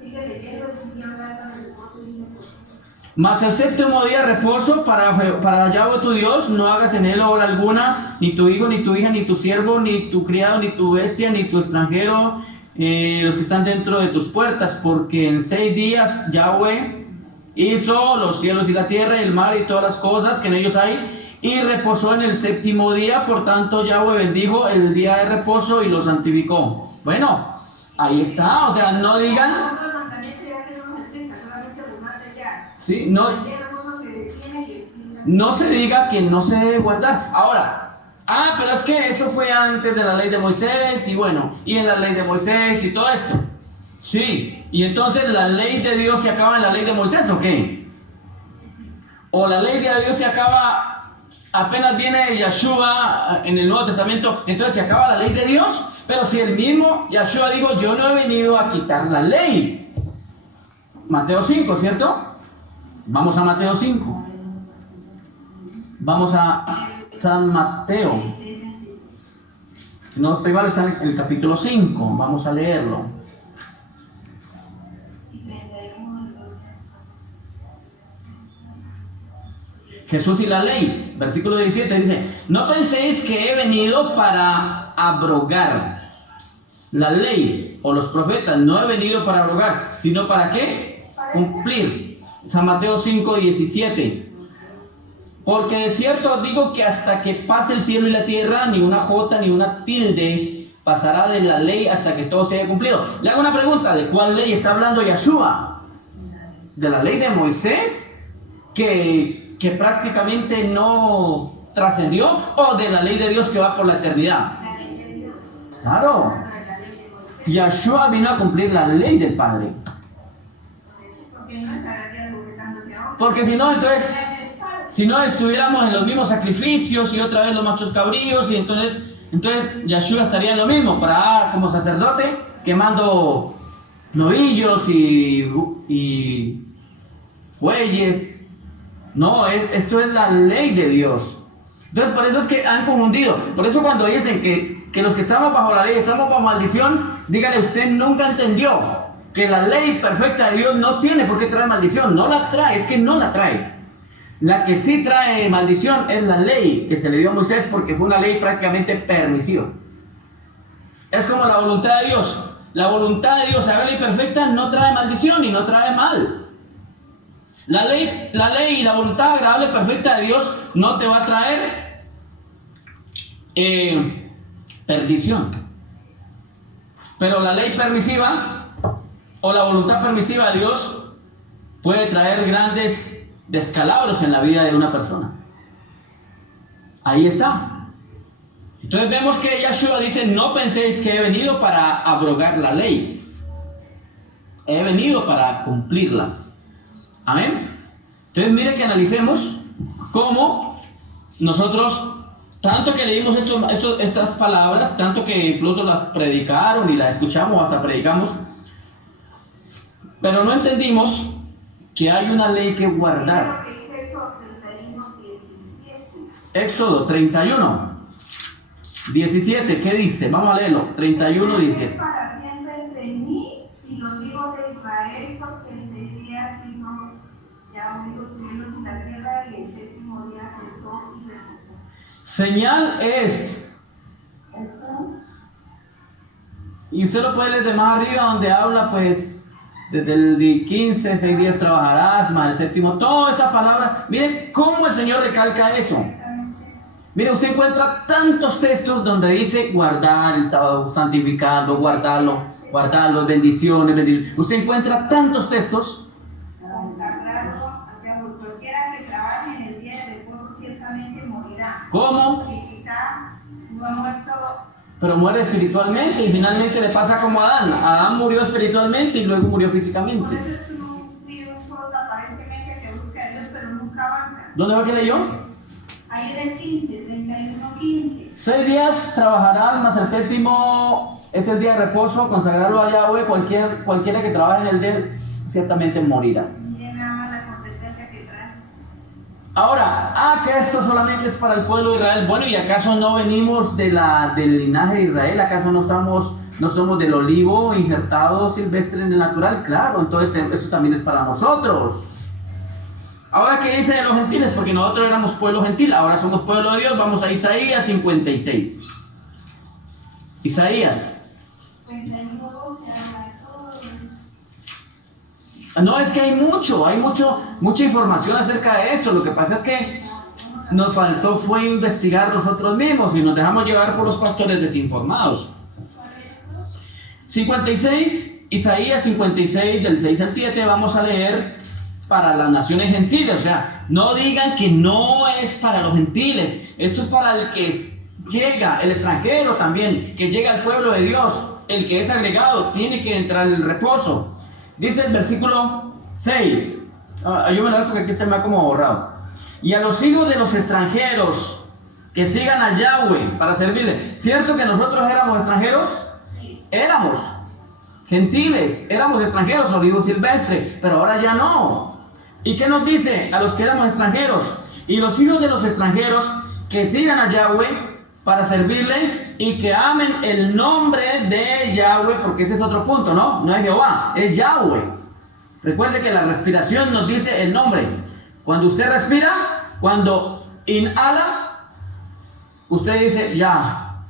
Sigue leyendo y sigue hablando del reposo y dice por qué. Mas el séptimo día de reposo para Yahweh tu Dios, no hagas en él obra alguna, ni tu hijo, ni tu hija, ni tu siervo, ni tu criado, ni tu bestia, ni tu extranjero, los que están dentro de tus puertas, porque en 6 días Yahweh hizo los cielos y la tierra, y el mar y todas las cosas que en ellos hay, y reposó en el séptimo día. Por tanto Yahweh bendijo el día de reposo y lo santificó. Bueno, ahí está, o sea, no digan... Sí, no se diga que no se debe guardar. Ahora, pero es que eso fue antes de la ley de Moisés, y bueno, y en la ley de Moisés y todo esto. Sí, y entonces la ley de Dios se acaba en la ley de Moisés, ¿o qué? O la ley de Dios se acaba, apenas viene Yahshua en el Nuevo Testamento, entonces se acaba la ley de Dios. Pero si el mismo Yahshua dijo, yo no he venido a quitar la ley. Mateo 5, ¿cierto? Vamos a Mateo 5. Vamos a San Mateo. No estoy mal, está en el capítulo 5. Vamos a leerlo. Jesús y la ley, versículo 17 dice, no penséis que he venido para abrogar la ley o los profetas. No he venido para abrogar, sino para ¿qué? Cumplir. San Mateo 5, 17. Porque de cierto os digo que hasta que pase el cielo y la tierra, ni una jota ni una tilde pasará de la ley hasta que todo se haya cumplido. Le hago una pregunta, ¿de cuál ley está hablando Yahshua? ¿De la ley de Moisés, que prácticamente no trascendió, o de la ley de Dios que va por la eternidad? La ley de Dios. Claro. Yahshua vino a cumplir la ley del Padre. Porque si no, entonces, si no estuviéramos en los mismos sacrificios y otra vez los machos cabríos, y entonces Yahshua estaría en lo mismo, como sacerdote, quemando novillos y bueyes. No, esto es la ley de Dios. Entonces por eso es que han confundido. Por eso cuando dicen que los que estamos bajo la ley estamos bajo maldición, dígale, usted nunca entendió que la ley perfecta de Dios no tiene por qué traer maldición. No la trae, es que no la trae. La que sí trae maldición es la ley que se le dio a Moisés, porque fue una ley prácticamente permisiva. Es como la voluntad de Dios. La voluntad de Dios, la ley perfecta, no trae maldición y no trae mal. La ley y la voluntad agradable perfecta de Dios no te va a traer perdición. Pero la ley permisiva o la voluntad permisiva de Dios puede traer grandes descalabros en la vida de una persona. Ahí está. Entonces vemos que Yeshua dice, no penséis que he venido para abrogar la ley. He venido para cumplirla. Amén. Entonces mire que analicemos cómo nosotros, tanto que leímos estas palabras, tanto que incluso las predicaron y las escuchamos, hasta predicamos, pero no entendimos que hay una ley que guardar. Éxodo 31, 17, ¿qué dice? Vamos a leerlo. 31, 17. Es para siempre entre mí y los hijos de Israel, porque en 6 días hizo ya unió los cielos y la tierra, y el séptimo día cesó y reposó. Señal es. Y usted lo puede leer de más arriba, donde habla, pues, desde el día 15, 6 días trabajarás, más el séptimo, toda esa palabra. Miren cómo el Señor recalca eso. Mire, usted encuentra tantos textos donde dice guardar el sábado, santificarlo, guardarlo, bendiciones. Usted encuentra tantos textos. Consagrado, cualquiera que trabaje en el día de reposo ciertamente morirá. ¿Cómo? Y quizá no ha muerto, pero muere espiritualmente y finalmente le pasa como a Adán. Adán murió espiritualmente y luego murió físicamente. por eso es que un aparentemente que busca a Dios, pero nunca avanza. ¿Dónde va que leyó? Ahí en el 15, 31, 15. 6 días trabajarán, más el séptimo es el día de reposo, consagrarlo a Yahweh. Cualquiera que trabaje en el día ciertamente morirá. Miren nada más la consecuencia que trae. Ahora, que esto solamente es para el pueblo de Israel. Bueno, ¿y acaso no venimos del linaje de Israel? ¿Acaso no somos del olivo injertado silvestre en el natural? Claro, entonces eso también es para nosotros. Ahora, ¿qué dice de los gentiles? Porque nosotros éramos pueblo gentil, ahora somos pueblo de Dios. Vamos a Isaías 56. Isaías. 51, 12, habla de todo. No, es que hay mucha información acerca de esto. Lo que pasa es que nos faltó fue investigar nosotros mismos y nos dejamos llevar por los pastores desinformados. 56, Isaías 56, del 6 al 7, vamos a leer para las naciones gentiles. O sea, no digan que no es para los gentiles. Esto es para el que llega, el extranjero también, que llega al pueblo de Dios. El que es agregado tiene que entrar en el reposo. Dice el versículo 6. Ayúdame a ver porque aquí se me ha como borrado. Y a los hijos de los extranjeros que sigan a Yahweh para servirle. ¿Cierto que nosotros éramos extranjeros? Sí. Éramos gentiles, éramos extranjeros, olivo silvestre, pero ahora ya no. ¿Y qué nos dice a los que éramos extranjeros? Y los hijos de los extranjeros que sigan a Yahweh para servirle y que amen el nombre de Yahweh, porque ese es otro punto, ¿no? No es Jehová, es Yahweh. Recuerde que la respiración nos dice el nombre. Cuando usted respira, cuando inhala, usted dice Ya.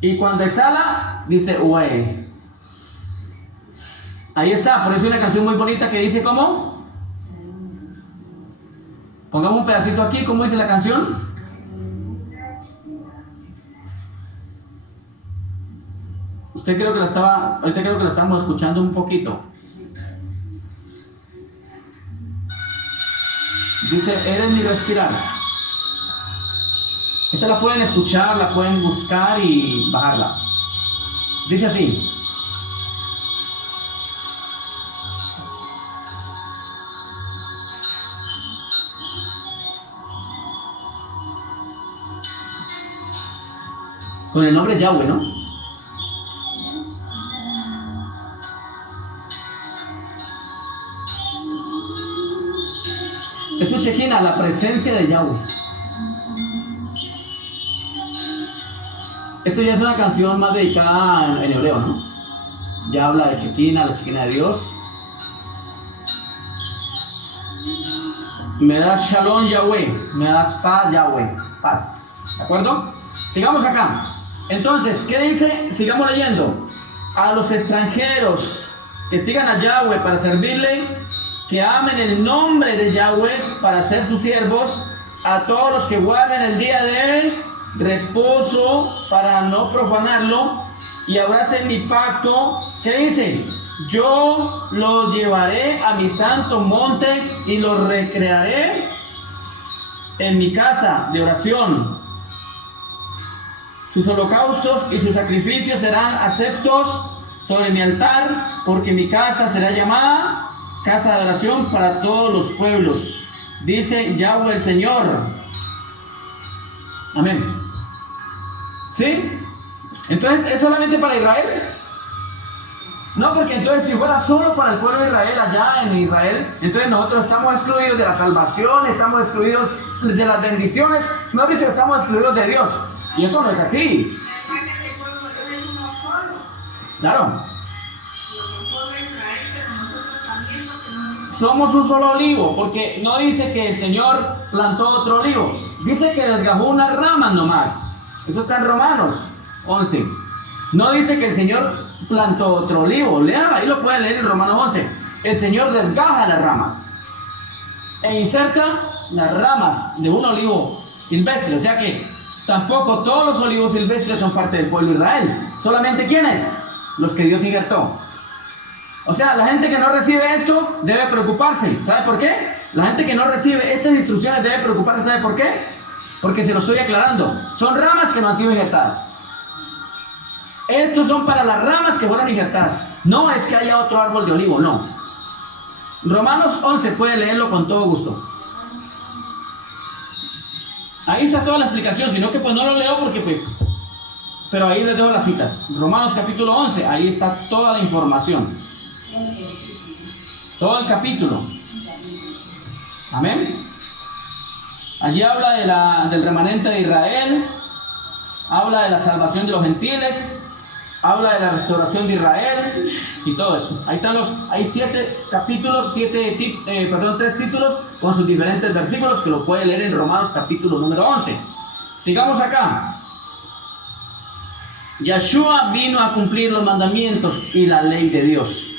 Y cuando exhala, dice Ue. Ahí está, por eso hay una canción muy bonita que dice ¿cómo? Pongamos un pedacito aquí, ¿cómo dice la canción? Ahorita creo que la estamos escuchando un poquito. Dice, eres mi respirar. Esta la pueden escuchar, la pueden buscar y bajarla. Dice así. Con el nombre Yahweh, ¿no? Es un Shekinah, la presencia de Yahweh. Esto ya es una canción más dedicada en hebreo, ¿no? Ya habla de Shekinah, la Shekinah de Dios. Me das shalom Yahweh, me das paz Yahweh, paz. ¿De acuerdo? Sigamos acá. Entonces, ¿qué dice? Sigamos leyendo. A los extranjeros que sigan a Yahweh para servirle, que amen el nombre de Yahweh para ser sus siervos, a todos los que guarden el día de reposo para no profanarlo y abracen mi pacto. ¿Qué dice? Yo los llevaré a mi santo monte y los recrearé en mi casa de oración. sus holocaustos y sus sacrificios serán aceptos sobre mi altar, porque mi casa será llamada casa de adoración para todos los pueblos, dice Yahweh el Señor. Amén. ¿Sí? Entonces, ¿es solamente para Israel? No, porque entonces si fuera solo para el pueblo de Israel, allá en Israel, entonces nosotros estamos excluidos de la salvación, estamos excluidos de las bendiciones, no dicho, estamos excluidos de Dios. Y eso no es así. Recuerda que el pueblo de Dios es uno solo. Claro. El pueblo de Israel, pero nosotros también, porque no Somos un solo olivo, porque no dice que el Señor plantó otro olivo, dice que desgajó unas ramas nomás. Eso está en Romanos 11. No dice que el Señor plantó otro olivo. Lea, ahí lo puede leer en Romanos 11. El Señor desgaja las ramas e inserta las ramas de un olivo silvestre. O sea que tampoco todos los olivos silvestres son parte del pueblo de Israel. ¿Solamente quiénes? Los que Dios injertó. O sea, la gente que no recibe esto debe preocuparse. ¿Sabe por qué? La gente que no recibe estas instrucciones debe preocuparse. ¿Sabe por qué? Porque se lo estoy aclarando. Son ramas que no han sido injertadas. Estos son para las ramas que fueron injertadas. No es que haya otro árbol de olivo, no. Romanos 11, puede leerlo con todo gusto. Ahí está toda la explicación, sino que pues no lo leo porque pues... Pero ahí les dejo las citas. Romanos capítulo 11, ahí está toda la información. Todo el capítulo. Amén. Allí habla del remanente de Israel, habla de la salvación de los gentiles, habla de la restauración de Israel y todo eso. Ahí están hay 7 capítulos, 3 títulos con sus diferentes versículos que lo puede leer en Romanos capítulo número 11. Sigamos acá. Yeshua vino a cumplir los mandamientos y la ley de Dios.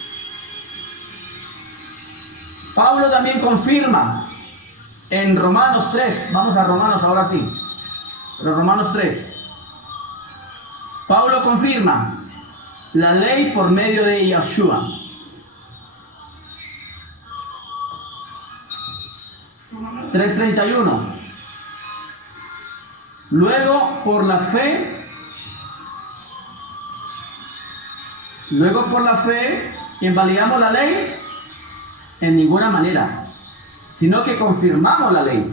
Pablo también confirma en Romanos 3, vamos a Romanos ahora sí, pero Romanos 3. Pablo confirma la ley por medio de Yeshua. (3:31). Luego por la fe, ¿invalidamos la ley? En ninguna manera, sino que confirmamos la ley.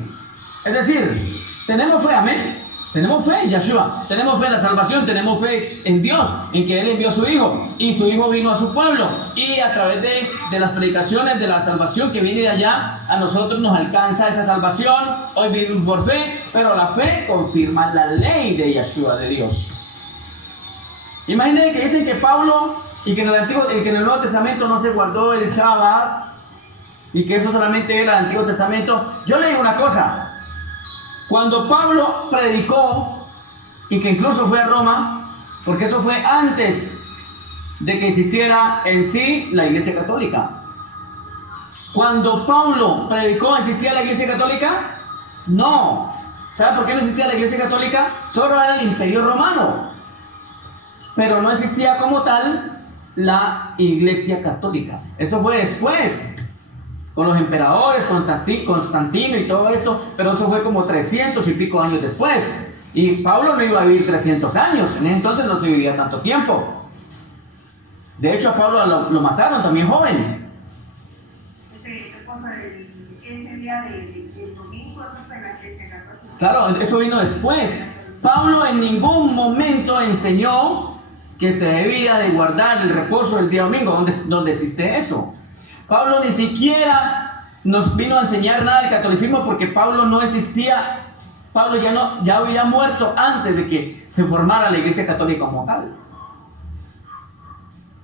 Es decir, tenemos fe, amén. Tenemos fe en Yeshua, tenemos fe en la salvación, tenemos fe en Dios, en que Él envió a su Hijo, y su Hijo vino a su pueblo, y a través de las predicaciones de la salvación que viene de allá, a nosotros nos alcanza esa salvación. Hoy vivimos por fe, pero la fe confirma la ley de Yeshua, de Dios. Imagínense que dicen que Pablo, y que en el Nuevo Testamento no se guardó el Shabbat, y que eso solamente era el Antiguo Testamento. Yo le digo una cosa. Cuando Pablo predicó, y que incluso fue a Roma, porque eso fue antes de que existiera en sí la Iglesia Católica. Cuando Pablo predicó, ¿existía la Iglesia Católica? No. ¿Sabe por qué no existía la Iglesia Católica? Solo era el Imperio Romano. Pero no existía como tal la Iglesia Católica. Eso fue después, con los emperadores, Constantino y todo esto, pero eso fue como 300 y pico años después. Y Pablo no iba a vivir 300 años, en ese entonces no se vivía tanto tiempo. De hecho, a Pablo lo mataron también joven. Ese día del domingo, eso fue la Iglesia Católica. Claro, eso vino después. Pablo en ningún momento enseñó que se debía de guardar el reposo del día domingo. ¿Dónde existe eso? Pablo ni siquiera nos vino a enseñar nada del catolicismo, porque Pablo no existía. Pablo ya había muerto antes de que se formara la Iglesia Católica como tal.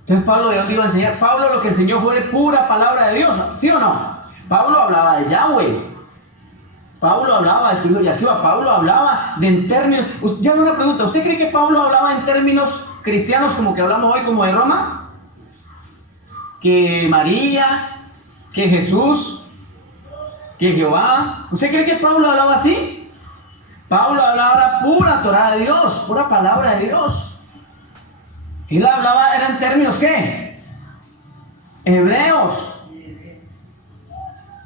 Entonces Pablo, ¿de dónde iba a enseñar? Pablo lo que enseñó fue pura palabra de Dios, ¿sí o no? Pablo hablaba de Yahweh. Pablo hablaba de su hijo Yeshua. Pablo hablaba en términos... Ya no una pregunta, ¿usted cree que Pablo hablaba en términos cristianos como que hablamos hoy, como de Roma? Que María, que Jesús, que Jehová. ¿Usted cree que Pablo hablaba así? Pablo hablaba pura Torah de Dios, pura palabra de Dios. Él hablaba, eran términos ¿qué? Hebreos.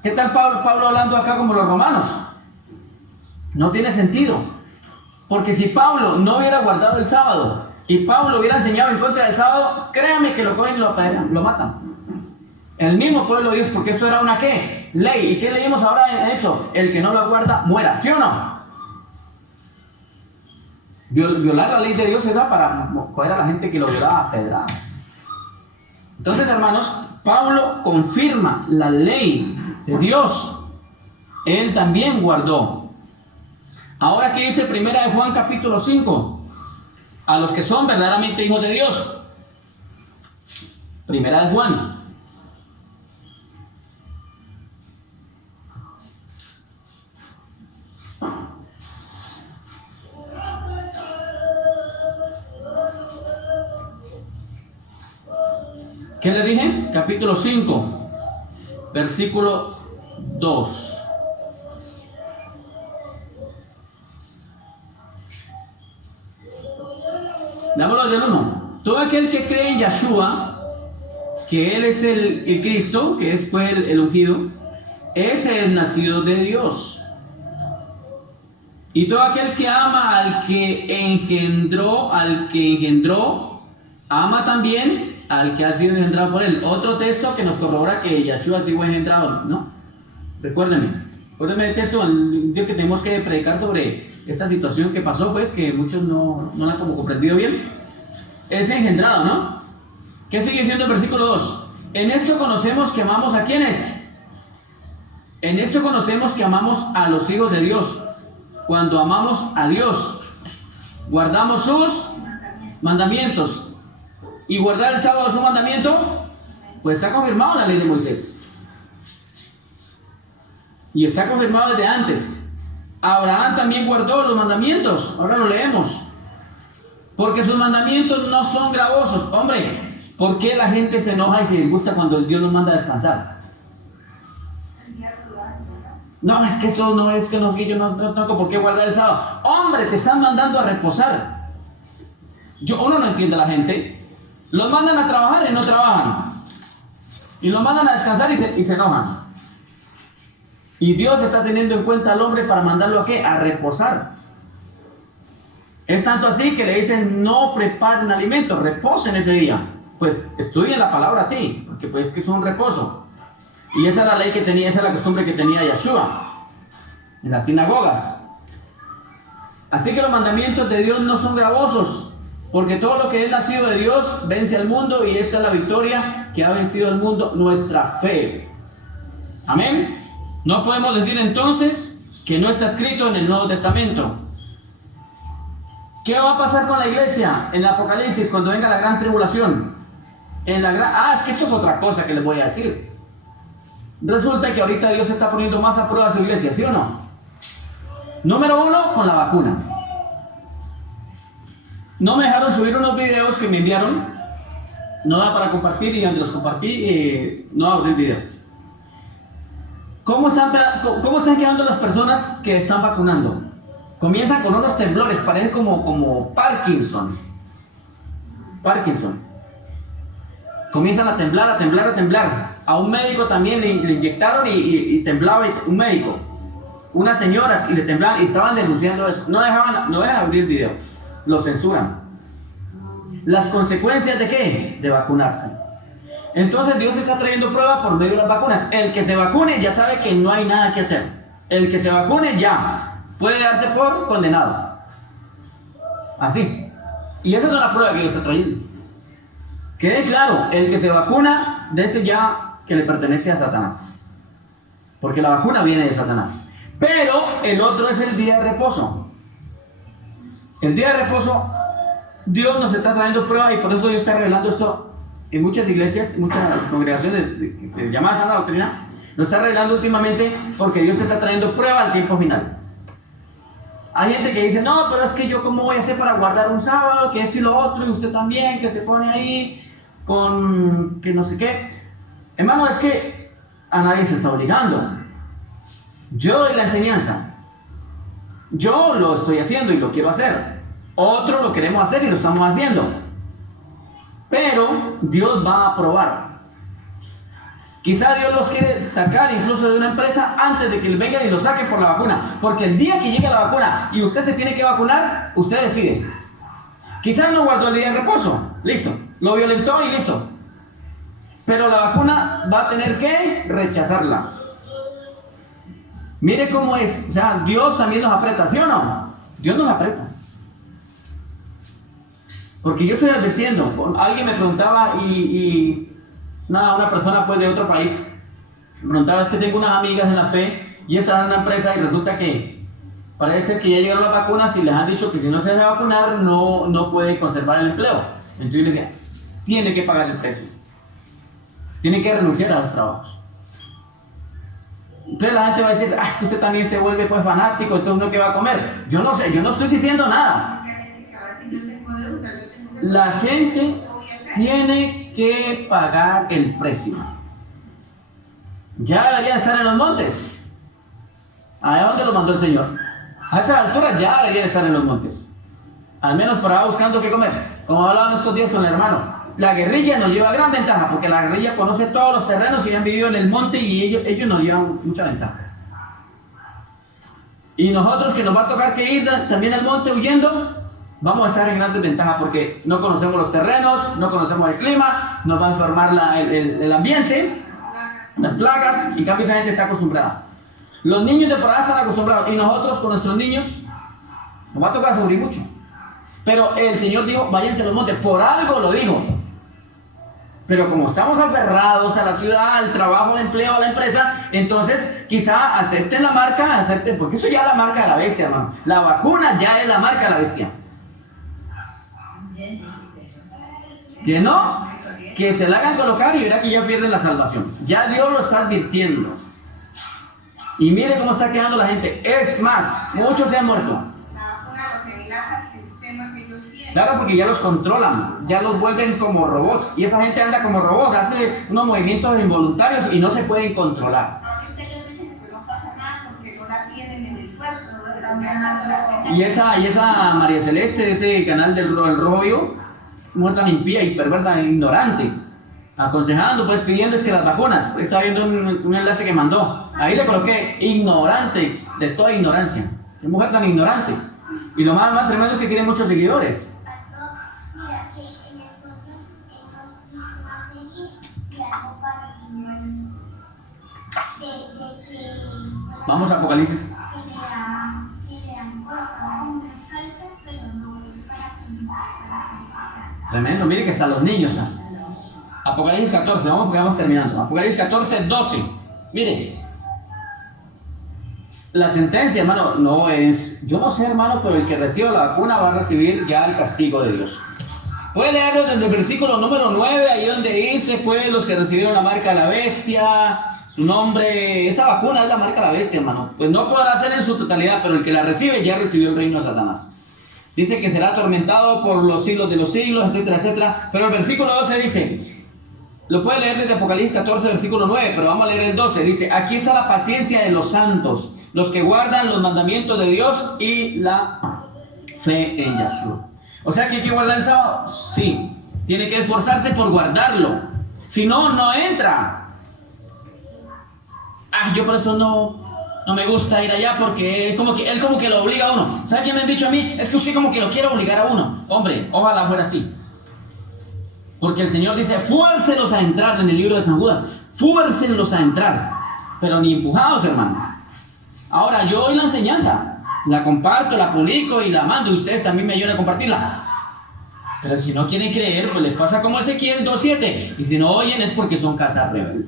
¿Qué tal Pablo hablando acá como los romanos? No tiene sentido. Porque si Pablo no hubiera guardado el sábado y Pablo hubiera enseñado en contra del sábado, créame que lo cogen y lo apedrean, lo matan. El mismo pueblo de Dios, porque esto era una ¿qué? Ley. ¿Y qué leímos ahora en eso? El que no lo guarda, muera. ¿Sí o no? Violar la ley de Dios era para coger a la gente que lo violaba a pedradas. Entonces, hermanos, Pablo confirma la ley de Dios. Él también guardó. Ahora aquí dice 1 de Juan capítulo 5. A los que son verdaderamente hijos de Dios. 1 de Juan. ¿Qué le dije? Capítulo 5, versículo 2. Dámoslo del 1. Todo aquel que cree en Yahshua, que Él es el Cristo, que es pues el ungido, ese es nacido de Dios. Y todo aquel que ama al que engendró, ama también al que ha sido engendrado por él. Otro texto que nos corrobora que Yahshua sí fue engendrado, ¿no? Recuérdenme el texto, el día que tenemos que predicar sobre esta situación que pasó, pues, que muchos no la han como comprendido bien. Es engendrado, ¿no? ¿Qué sigue siendo el versículo 2? En esto conocemos que amamos a ¿quiénes? En esto conocemos que amamos a los hijos de Dios. Cuando amamos a Dios, guardamos sus mandamientos. Y guardar el sábado su mandamiento, pues está confirmado en la ley de Moisés. Y está confirmado desde antes. Abraham también guardó los mandamientos. Ahora lo leemos. Porque sus mandamientos no son gravosos. Hombre, ¿por qué la gente se enoja y se disgusta cuando Dios nos manda a descansar? No, es que eso no es que no, yo no tengo por qué guardar el sábado. Hombre, te están mandando a reposar. Uno no entiende a la gente. Los mandan a trabajar y no trabajan. Y los mandan a descansar y se enojan. Y Dios está teniendo en cuenta al hombre para mandarlo ¿a qué? A reposar. Es tanto así que le dicen no preparen alimento, reposen ese día. Pues estudien la palabra así, porque pues que es un reposo. Y esa era la ley que tenía, esa es la costumbre que tenía Yahshua en las sinagogas. Así que los mandamientos de Dios no son gravosos. Porque todo lo que es nacido de Dios vence al mundo y esta es la victoria que ha vencido al mundo, nuestra fe. Amén. No podemos decir entonces que no está escrito en el Nuevo Testamento. ¿Qué va a pasar con la iglesia en el Apocalipsis cuando venga la gran tribulación? Es que esto es otra cosa que les voy a decir. Resulta que ahorita Dios está poniendo más a prueba a su iglesia, ¿sí o no? Número 1, con la vacuna. No me dejaron subir unos videos que me enviaron. No da para compartir y donde los compartí no abrí el video. ¿Cómo están quedando las personas que están vacunando? Comienzan con unos temblores, parece como Parkinson. Comienzan a temblar. A un médico también le inyectaron y temblaba un médico. Unas señoras y le temblaban y estaban denunciando eso. No dejan abrir el video. Lo censuran. ¿Las consecuencias de qué? De vacunarse. Entonces Dios está trayendo prueba por medio de las vacunas. El que se vacune ya sabe que no hay nada que hacer. El que se vacune ya puede darse por condenado. Así. Y esa es la prueba que Dios está trayendo. Quede claro, el que se vacuna, de ese ya que le pertenece a Satanás. Porque la vacuna viene de Satanás. Pero el otro es el día de reposo. El día de reposo, Dios nos está trayendo prueba y por eso Dios está revelando esto en muchas iglesias, muchas congregaciones que se llama sana doctrina. Lo está revelando últimamente porque Dios está trayendo prueba al tiempo final. Hay gente que dice, no, pero es que yo cómo voy a hacer para guardar un sábado, que esto y lo otro, y usted también, que se pone ahí con que no sé qué. Hermano, es que a nadie se está obligando. Yo doy la enseñanza. Yo lo estoy haciendo y lo quiero hacer. Otro lo queremos hacer y lo estamos haciendo. Pero Dios va a probar. Quizá Dios los quiere sacar incluso de una empresa antes de que vengan y los saquen por la vacuna. Porque el día que llegue la vacuna y usted se tiene que vacunar, usted decide. Quizás no guardó el día de reposo, listo. Lo violentó y listo. Pero la vacuna va a tener que rechazarla. Mire cómo es. O sea, Dios también nos aprieta, ¿sí o no? Dios nos aprieta. Porque yo estoy advirtiendo. Alguien me preguntaba una persona pues de otro país me preguntaba, es que tengo unas amigas en la fe y están en una empresa y resulta que parece que ya llegaron las vacunas y les han dicho que si no se debe vacunar no pueden conservar el empleo. Entonces yo les decía, tiene que pagar el precio, tiene que renunciar a los trabajos. Entonces la gente va a decir, que usted también se vuelve pues fanático, entonces ¿no qué va a comer? Yo no sé, yo no estoy diciendo nada. La gente tiene que pagar el precio. Ya debería estar en los montes. ¿A dónde lo mandó el Señor? A esa altura ya debería estar en los montes. Al menos por ahí buscando qué comer. Como hablaban estos días con el hermano, la guerrilla nos lleva gran ventaja, porque la guerrilla conoce todos los terrenos y han vivido en el monte y ellos nos llevan mucha ventaja. Y nosotros que nos va a tocar que ir también al monte huyendo, vamos a estar en gran desventaja porque no conocemos los terrenos, no conocemos el clima, nos va a enfermar el ambiente, las plagas, y en cambio esa gente está acostumbrada. Los niños de por allá están acostumbrados y nosotros con nuestros niños nos va a tocar sufrir mucho. Pero el Señor dijo, váyanse a los montes, por algo lo dijo. Pero como estamos aferrados a la ciudad, al trabajo, al empleo, a la empresa, entonces quizá acepten la marca, porque eso ya es la marca de la bestia, hermano. La vacuna ya es la marca de la bestia. Que no, que se la hagan colocar y verá que ya pierden la salvación. Ya Dios lo está advirtiendo. Y mire cómo está quedando la gente. Es más, muchos se han muerto. La vacuna los enlaza al sistema que ellos tienen. Claro, porque ya los controlan, ya los vuelven como robots. Y esa gente anda como robot, hace unos movimientos involuntarios y no se pueden controlar. Ahorita ellos dicen que no pasa nada porque no la tienen en el cuerpo. Y esa María Celeste de ese canal del Rojo Vivo, mujer tan impía y perversa e ignorante, aconsejando, pues pidiendo es que las vacunas, pues, estaba viendo un enlace que mandó, ahí le coloqué ignorante, de toda ignorancia, qué mujer tan ignorante, y lo más tremendo es que tiene muchos seguidores. Mira que en estos días hemos visto una serie y algo parecido de que Vamos a Apocalipsis. que le han colocado una salsa, pero no es para pintar. Tremendo, mire que hasta los niños. Apocalipsis 14, vamos porque vamos terminando. Apocalipsis 14, 12. Mire, la sentencia, hermano, no es, yo no sé, hermano, pero el que reciba la vacuna va a recibir ya el castigo de Dios. Puede leerlo desde el versículo número 9, ahí donde dice, pues, los que recibieron la marca de la bestia, su nombre, esa vacuna es la marca de la bestia, hermano. Pues no podrá ser en su totalidad, pero el que la recibe ya recibió el reino de Satanás. Dice que será atormentado por los siglos de los siglos, etcétera, etcétera. Pero el versículo 12 dice, lo puede leer desde Apocalipsis 14, versículo 9, pero vamos a leer el 12. Dice, aquí está la paciencia de los santos, los que guardan los mandamientos de Dios y la fe en Yahshua. O sea que hay que guardar el sábado. Sí, tiene que esforzarse por guardarlo. Si no, no entra. Yo por eso no me gusta ir allá porque él como que lo obliga a uno. ¿Sabe qué me han dicho a mí? Es que usted como que lo quiere obligar a uno. Hombre, ojalá fuera así. Porque el Señor dice, fuércelos a entrar en el libro de San Judas. Fuércenlos a entrar. Pero ni empujados, hermano. Ahora, yo doy la enseñanza. La comparto, la publico y la mando. Y ustedes también me ayudan a compartirla. Pero si no quieren creer, pues les pasa como Ezequiel 2:7. Y si no oyen es porque son casas rebeldes.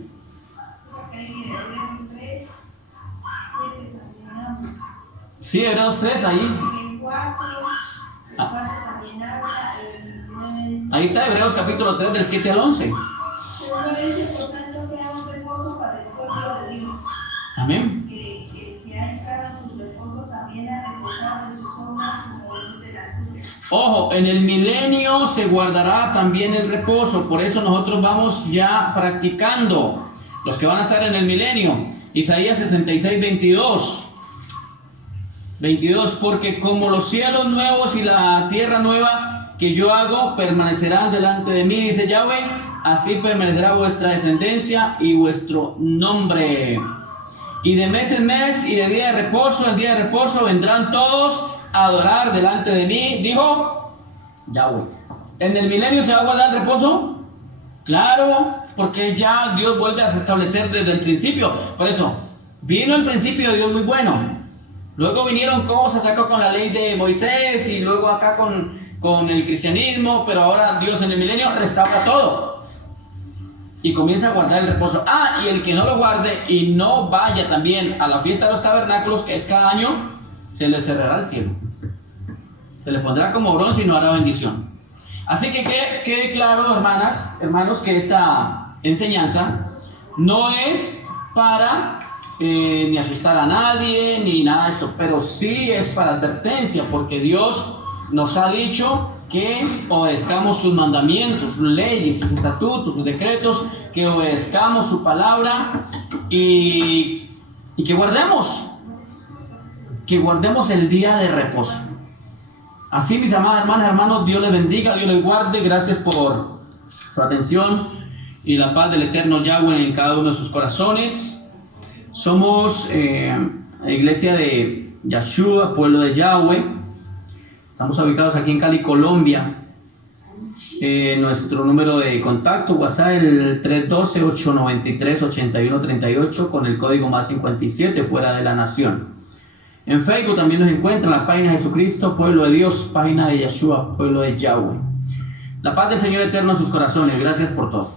Sí, Hebreos 3, ahí. Ahí está Hebreos capítulo 3 del 7 al 11. Amén. Ojo, en el milenio se guardará también el reposo. Por eso nosotros vamos ya practicando. Los que van a estar en el milenio. Isaías 66, 22. Porque como los cielos nuevos y la tierra nueva que yo hago permanecerán delante de mí, dice Yahweh, así permanecerá vuestra descendencia y vuestro nombre. Y de mes en mes y de día de reposo en día de reposo vendrán todos a adorar delante de mí, dijo Yahweh. ¿En el milenio se va a guardar el reposo? Claro, porque ya Dios vuelve a establecer desde el principio. Por eso, vino el principio de Dios muy bueno. Luego vinieron cosas acá con la ley de Moisés y luego acá con el cristianismo, pero ahora Dios en el milenio restaura todo. Y comienza a guardar el reposo. Y el que no lo guarde y no vaya también a la fiesta de los tabernáculos, que es cada año, se le cerrará el cielo. Se le pondrá como bronce y no hará bendición. Así que quede claro, hermanos, que esta enseñanza no es para ni asustar a nadie, ni nada de eso, pero sí es para advertencia, porque Dios nos ha dicho que obedezcamos sus mandamientos, sus leyes, sus estatutos, sus decretos, que obedezcamos su palabra y que guardemos el día de reposo. Así, mis amadas hermanas, hermanos, Dios les bendiga, Dios les guarde. Gracias por su atención y la paz del eterno Yahweh en cada uno de sus corazones. Somos iglesia de Yeshua, pueblo de Yahweh. Estamos ubicados aquí en Cali, Colombia. Nuestro número de contacto, WhatsApp, el 312-893-8138 con el código +57 fuera de la nación. En Facebook también nos encuentran la página Jesucristo, Pueblo de Dios, página de Yeshua, Pueblo de Yahweh. La paz del Señor eterno en sus corazones. Gracias por todo.